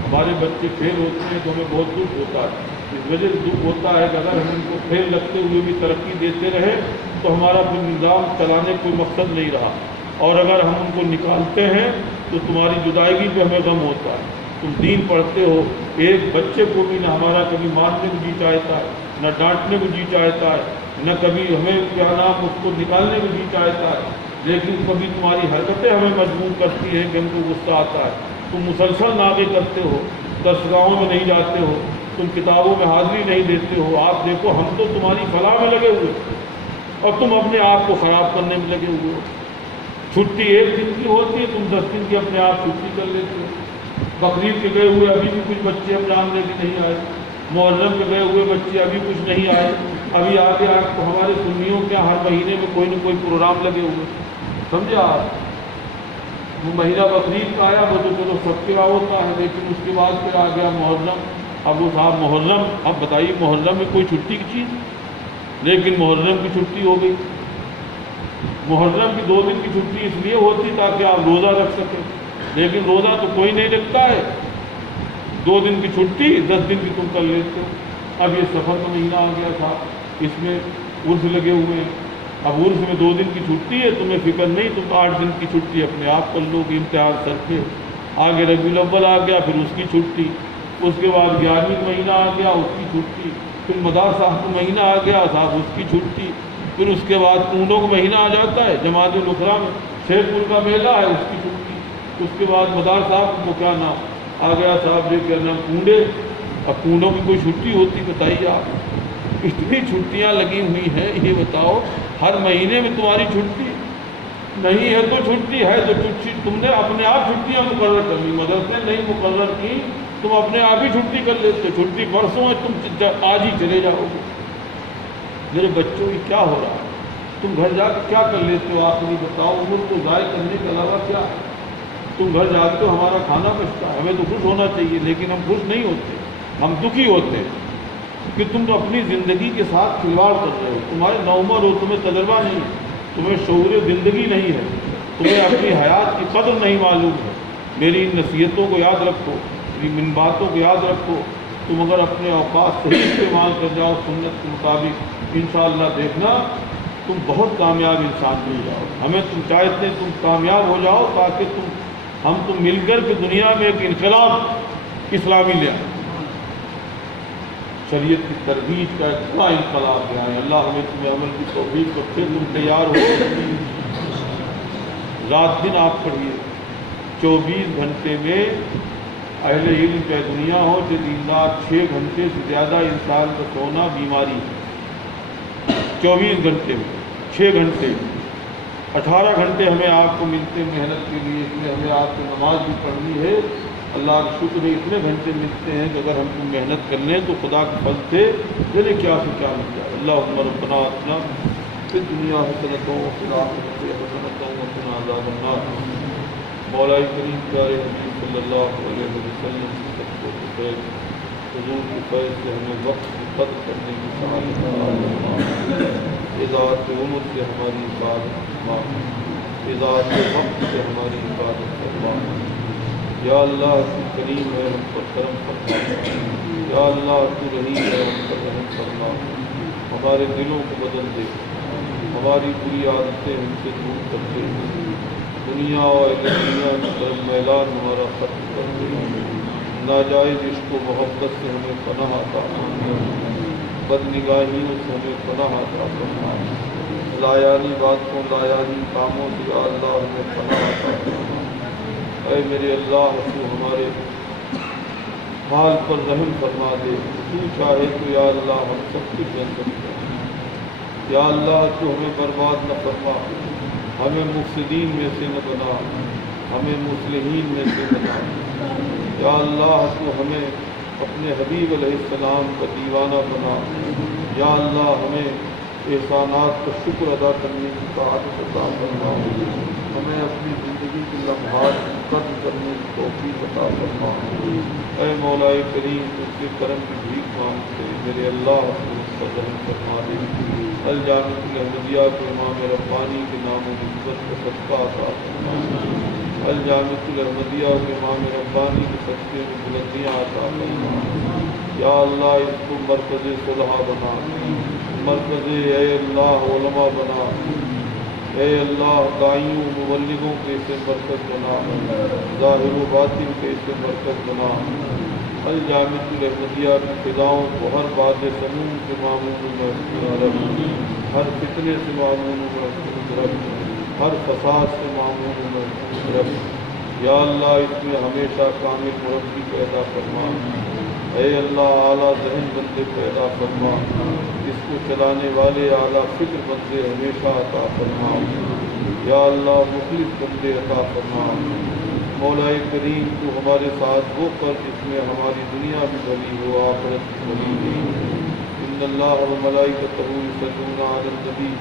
ہمارے بچے فیل ہوتے ہیں تو ہمیں بہت دکھ ہوتا ہے، اس وجہ سے دکھ ہوتا ہے کہ اگر ہم ان کو فیل لگتے ہوئے بھی ترقی دیتے رہے تو ہمارا پھر نظام چلانے کوئی مقصد نہیں رہا، اور اگر ہم ان کو نکالتے ہیں تو تمہاری جدائیگی پہ ہمیں غم ہوتا ہے۔ تم دین پڑھتے ہو، ایک بچے کو بھی نہ ہمارا کبھی مارنے کو جی چاہتا ہے، نہ ڈانٹنے کو جی چاہتا ہے، نہ کبھی ہمیں کیا نام اس کو نکالنے کو جی چاہتا ہے، لیکن کبھی تمہاری حرکتیں ہمیں مجبور کرتی ہیں کہ ہم کو غصہ آتا ہے۔ تم مسلسل ناغے کرتے ہو، درسگاہوں میں نہیں جاتے ہو، تم کتابوں میں حاضری نہیں دیتے ہو۔ آپ دیکھو ہم تو تمہاری فلاح میں لگے ہوئے اور تم اپنے آپ کو خراب کرنے میں لگے ہوئے ہو۔ چھٹی ایک دن کی ہوتی ہے، تم 10 دن کی اپنے آپ چھٹی کر لیتے ہو۔ بقرعید کے گئے ہوئے ابھی بھی کچھ بچے اپنے آمدے بھی نہیں آئے، محرم کے گئے ہوئے بچے ابھی کچھ نہیں آئے، ابھی آگے تو ہمارے سنیوں کے ہر مہینے میں کوئی نہ کوئی پروگرام لگے ہوئے، سمجھے آپ۔ وہ مہینہ بقرعید کا آیا وہ تو چلو سب کے ہوتا ہے، لیکن اس کے بعد پھر آ گیا محرم۔ اب وہ صاحب محرم، اب بتائیے محرم میں کوئی چھٹی کی چیز، لیکن محرم کی چھٹی ہو گئی۔ محرم کی 2 دن کی چھٹی اس لیے ہوتی تاکہ آپ روزہ رکھ سکیں، لیکن روزہ تو کوئی نہیں رکھتا ہے۔ 2 دن کی چھٹی 10 دن کی تم کر لیتے ہو۔ اب یہ سفر کا مہینہ آ گیا تھا، اس میں عرس لگے ہوئے ہیں، اب عرس میں 2 دن کی چھٹی ہے، تمہیں فکر نہیں، تم 8 دن کی چھٹی اپنے آپ کر لو گے امتحان سر کے۔ آگے ربیع الاول آ گیا، پھر اس کی چھٹی، اس کے بعد 11ویں مہینہ آ گیا، اس کی چھٹی، پھر مدار صاحب کا مہینہ آ گیا صاحب، اس کی چھٹی، پھر اس کے بعد اونٹوں کا مہینہ آ جاتا ہے، جماعت الاخرا میں شیر پور کا میلہ ہے، اس کی چھٹی، اس کے بعد مدار صاحب کو کیا نام آ گیا صاحب جو کیا نام کنڈے۔ اب کنڈوں کی کوئی چھٹی ہوتی بتائیے آپ، اتنی چھٹیاں لگی ہوئی ہیں، یہ بتاؤ ہر مہینے میں تمہاری چھٹی نہیں ہے تو چھٹی ہے تو چھٹی تم نے اپنے آپ چھٹیاں مقرر کر لی، مدرسے نہیں مقرر کی، تم اپنے آپ ہی چھٹی کر لیتے، چھٹی برسوں ہے، تم آج ہی چلے جاؤ گے۔ میرے بچوں یہ کیا ہو رہا ہے؟ تم گھر جا کے کیا کر لیتے ہو؟ آخری بتاؤ، عمر کو ضائع کرنے کے علاوہ کیا ہے؟ تم گھر جاتے ہو ہمارا کھانا بچتا ہے، ہمیں تو خوش ہونا چاہیے، لیکن ہم خوش نہیں ہوتے، ہم دکھی ہوتے ہیں کہ تم تو اپنی زندگی کے ساتھ کھلواڑ کر رہے ہو، تمہارے نوعمر ہو، تمہیں تجربہ نہیں ہے، تمہیں شعور زندگی نہیں ہے، تمہیں اپنی حیات کی قدر نہیں معلوم ہے۔ میری ان نصیحتوں کو یاد رکھو، ان باتوں کو یاد رکھو، تم اگر اپنے اوقات صحیح استعمال کر جاؤ سنت کے مطابق، انشاءاللہ دیکھنا تم بہت کامیاب انسان بن جاؤ۔ ہمیں تم چاہتے ہیں تم کامیاب ہو جاؤ تاکہ ہم تم مل کر کے دنیا میں ایک انقلاب اسلامی لے آئیں، شریعت کی ترویج کا ایک بڑا انقلاب لے آئیں۔ اللہ ہمیں تمہیں عمل کی توفیق کرتے، تم تیار ہو، رات دن آپ پڑھیے، 24 گھنٹے میں اہل علم چاہے دنیا ہو چاہے دیندار، 6 گھنٹے سے زیادہ انسان کا سونا بیماری ہے۔ 24 گھنٹے میں 6 گھنٹے، 18 گھنٹے ہمیں آپ کو ملتے ہیں محنت کے لیے، اس میں ہمیں آپ کو نماز بھی پڑھنی ہے۔ اللہ کا شکر ہے اتنے گھنٹے ملتے ہیں کہ اگر ہم کو محنت کر لیں تو خدا کے فضل سے جانے کیا سے کیا مل جائے۔ اللہم ربنا آتنا فی الدنیا حسنۃ وفی الآخرۃ حسنۃ وقنا عذاب النار۔ مولا کریم پیارے حبیب صلی اللہ علیہ وسلم کی سب کو فیض، حضور کی فیض سے ہمیں وقت کی قدر کرنے کی سعادت عطا فرما، اضاعت عمر سے ہماری حفاظت فرما، اضاعت وقت سے ہماری حفاظت فرما۔ یا اللہ تو کریم ہے، ہم پر کرم فرما، یا اللہ تو رحیم ہے، ہم پر رحم فرما، ہمارے دلوں کو بدل دے، ہماری بری عادتیں ہم سے دور کر دے، دنیا اور دنیا کی طرف میلان ہمارا ختم کر دے، ناجائز عشق و محبت سے ہمیں پناہ عطا فرما، بد نگاہیوں سے ہمیں پناہ عطا فرما، لایانی باتوں لایانی کاموں سے یا اللہ ہمیں پناہ عطا فرما۔ اے میرے اللہ تو ہمارے حال پر رحم فرما دے، تو چاہے تو یا اللہ ہم سب کی جنت کر، یا اللہ تو ہمیں برباد نہ فرما، ہمیں مفسدین میں سے نہ بنا، ہمیں مصلحین میں سے بنا، یا اللہ تو ہمیں اپنے حبیب علیہ السلام کا دیوانہ بنا، یا اللہ ہمیں احسانات کا شکر ادا کرنے کی سعادت عطا فرما، ہمیں اپنی زندگی کے لمحات کی قدر کرنے کی توفیق عطا فرما۔ اے مولا کریم تجھ سے کرم کی بھیک مانگتے میرے اللہ تو رحم فرما دے، الجامع الاحمدیہ کے امام ربانی کے نام و نسبت کا صدقہ عطا فرما، الجامع الاحمدیہ کے امام ربانی کے صدقے میں بلندیاں عطا فرما، یا اللہ اس کو مرکز صلح بنا، مرکز اے اللہ علماء بنا، اے اللہ داعیوں مبلغوں کے اسے مرکز بنا، ظاہر و باطن کے اسے مرکز بنا، الجامع الاحمدیہ کی فضاؤں کو ہر بات سموم کے معمول میں رکھ، ہر فتنے سے معمول میں رکھ، ہر فساد سے معمول میں رکھ، یا اللہ اس میں ہمیشہ کامل مربی پیدا فرما، اے اللہ اعلیٰ ذہن بندے پیدا فرما، اس کو چلانے والے اعلیٰ فکر بندے ہمیشہ عطا فرما، یا اللہ مخلص بندے عطا فرما۔ مولا کریم تو ہمارے ساتھ وہ کر جس میں ہماری دنیا بھی بھلی ہو آخرت بھی بھلی ہو۔ ان اللہ وملائکتہ یصلون علی النبی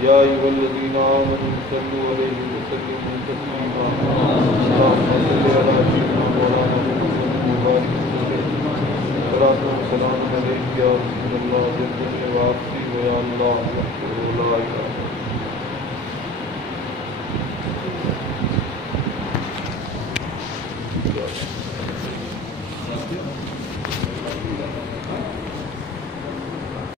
یا ایھا الذین آمنوا صلوا علیہ وسلموا تسلیما، اللہم صل علی سیدنا مولانا محمد وبارک وسلم، صلاۃ و سلام علیک یا رسول اللہ، جنت میں واپسی ہو یا اللہ، لا الہ الا اللہ۔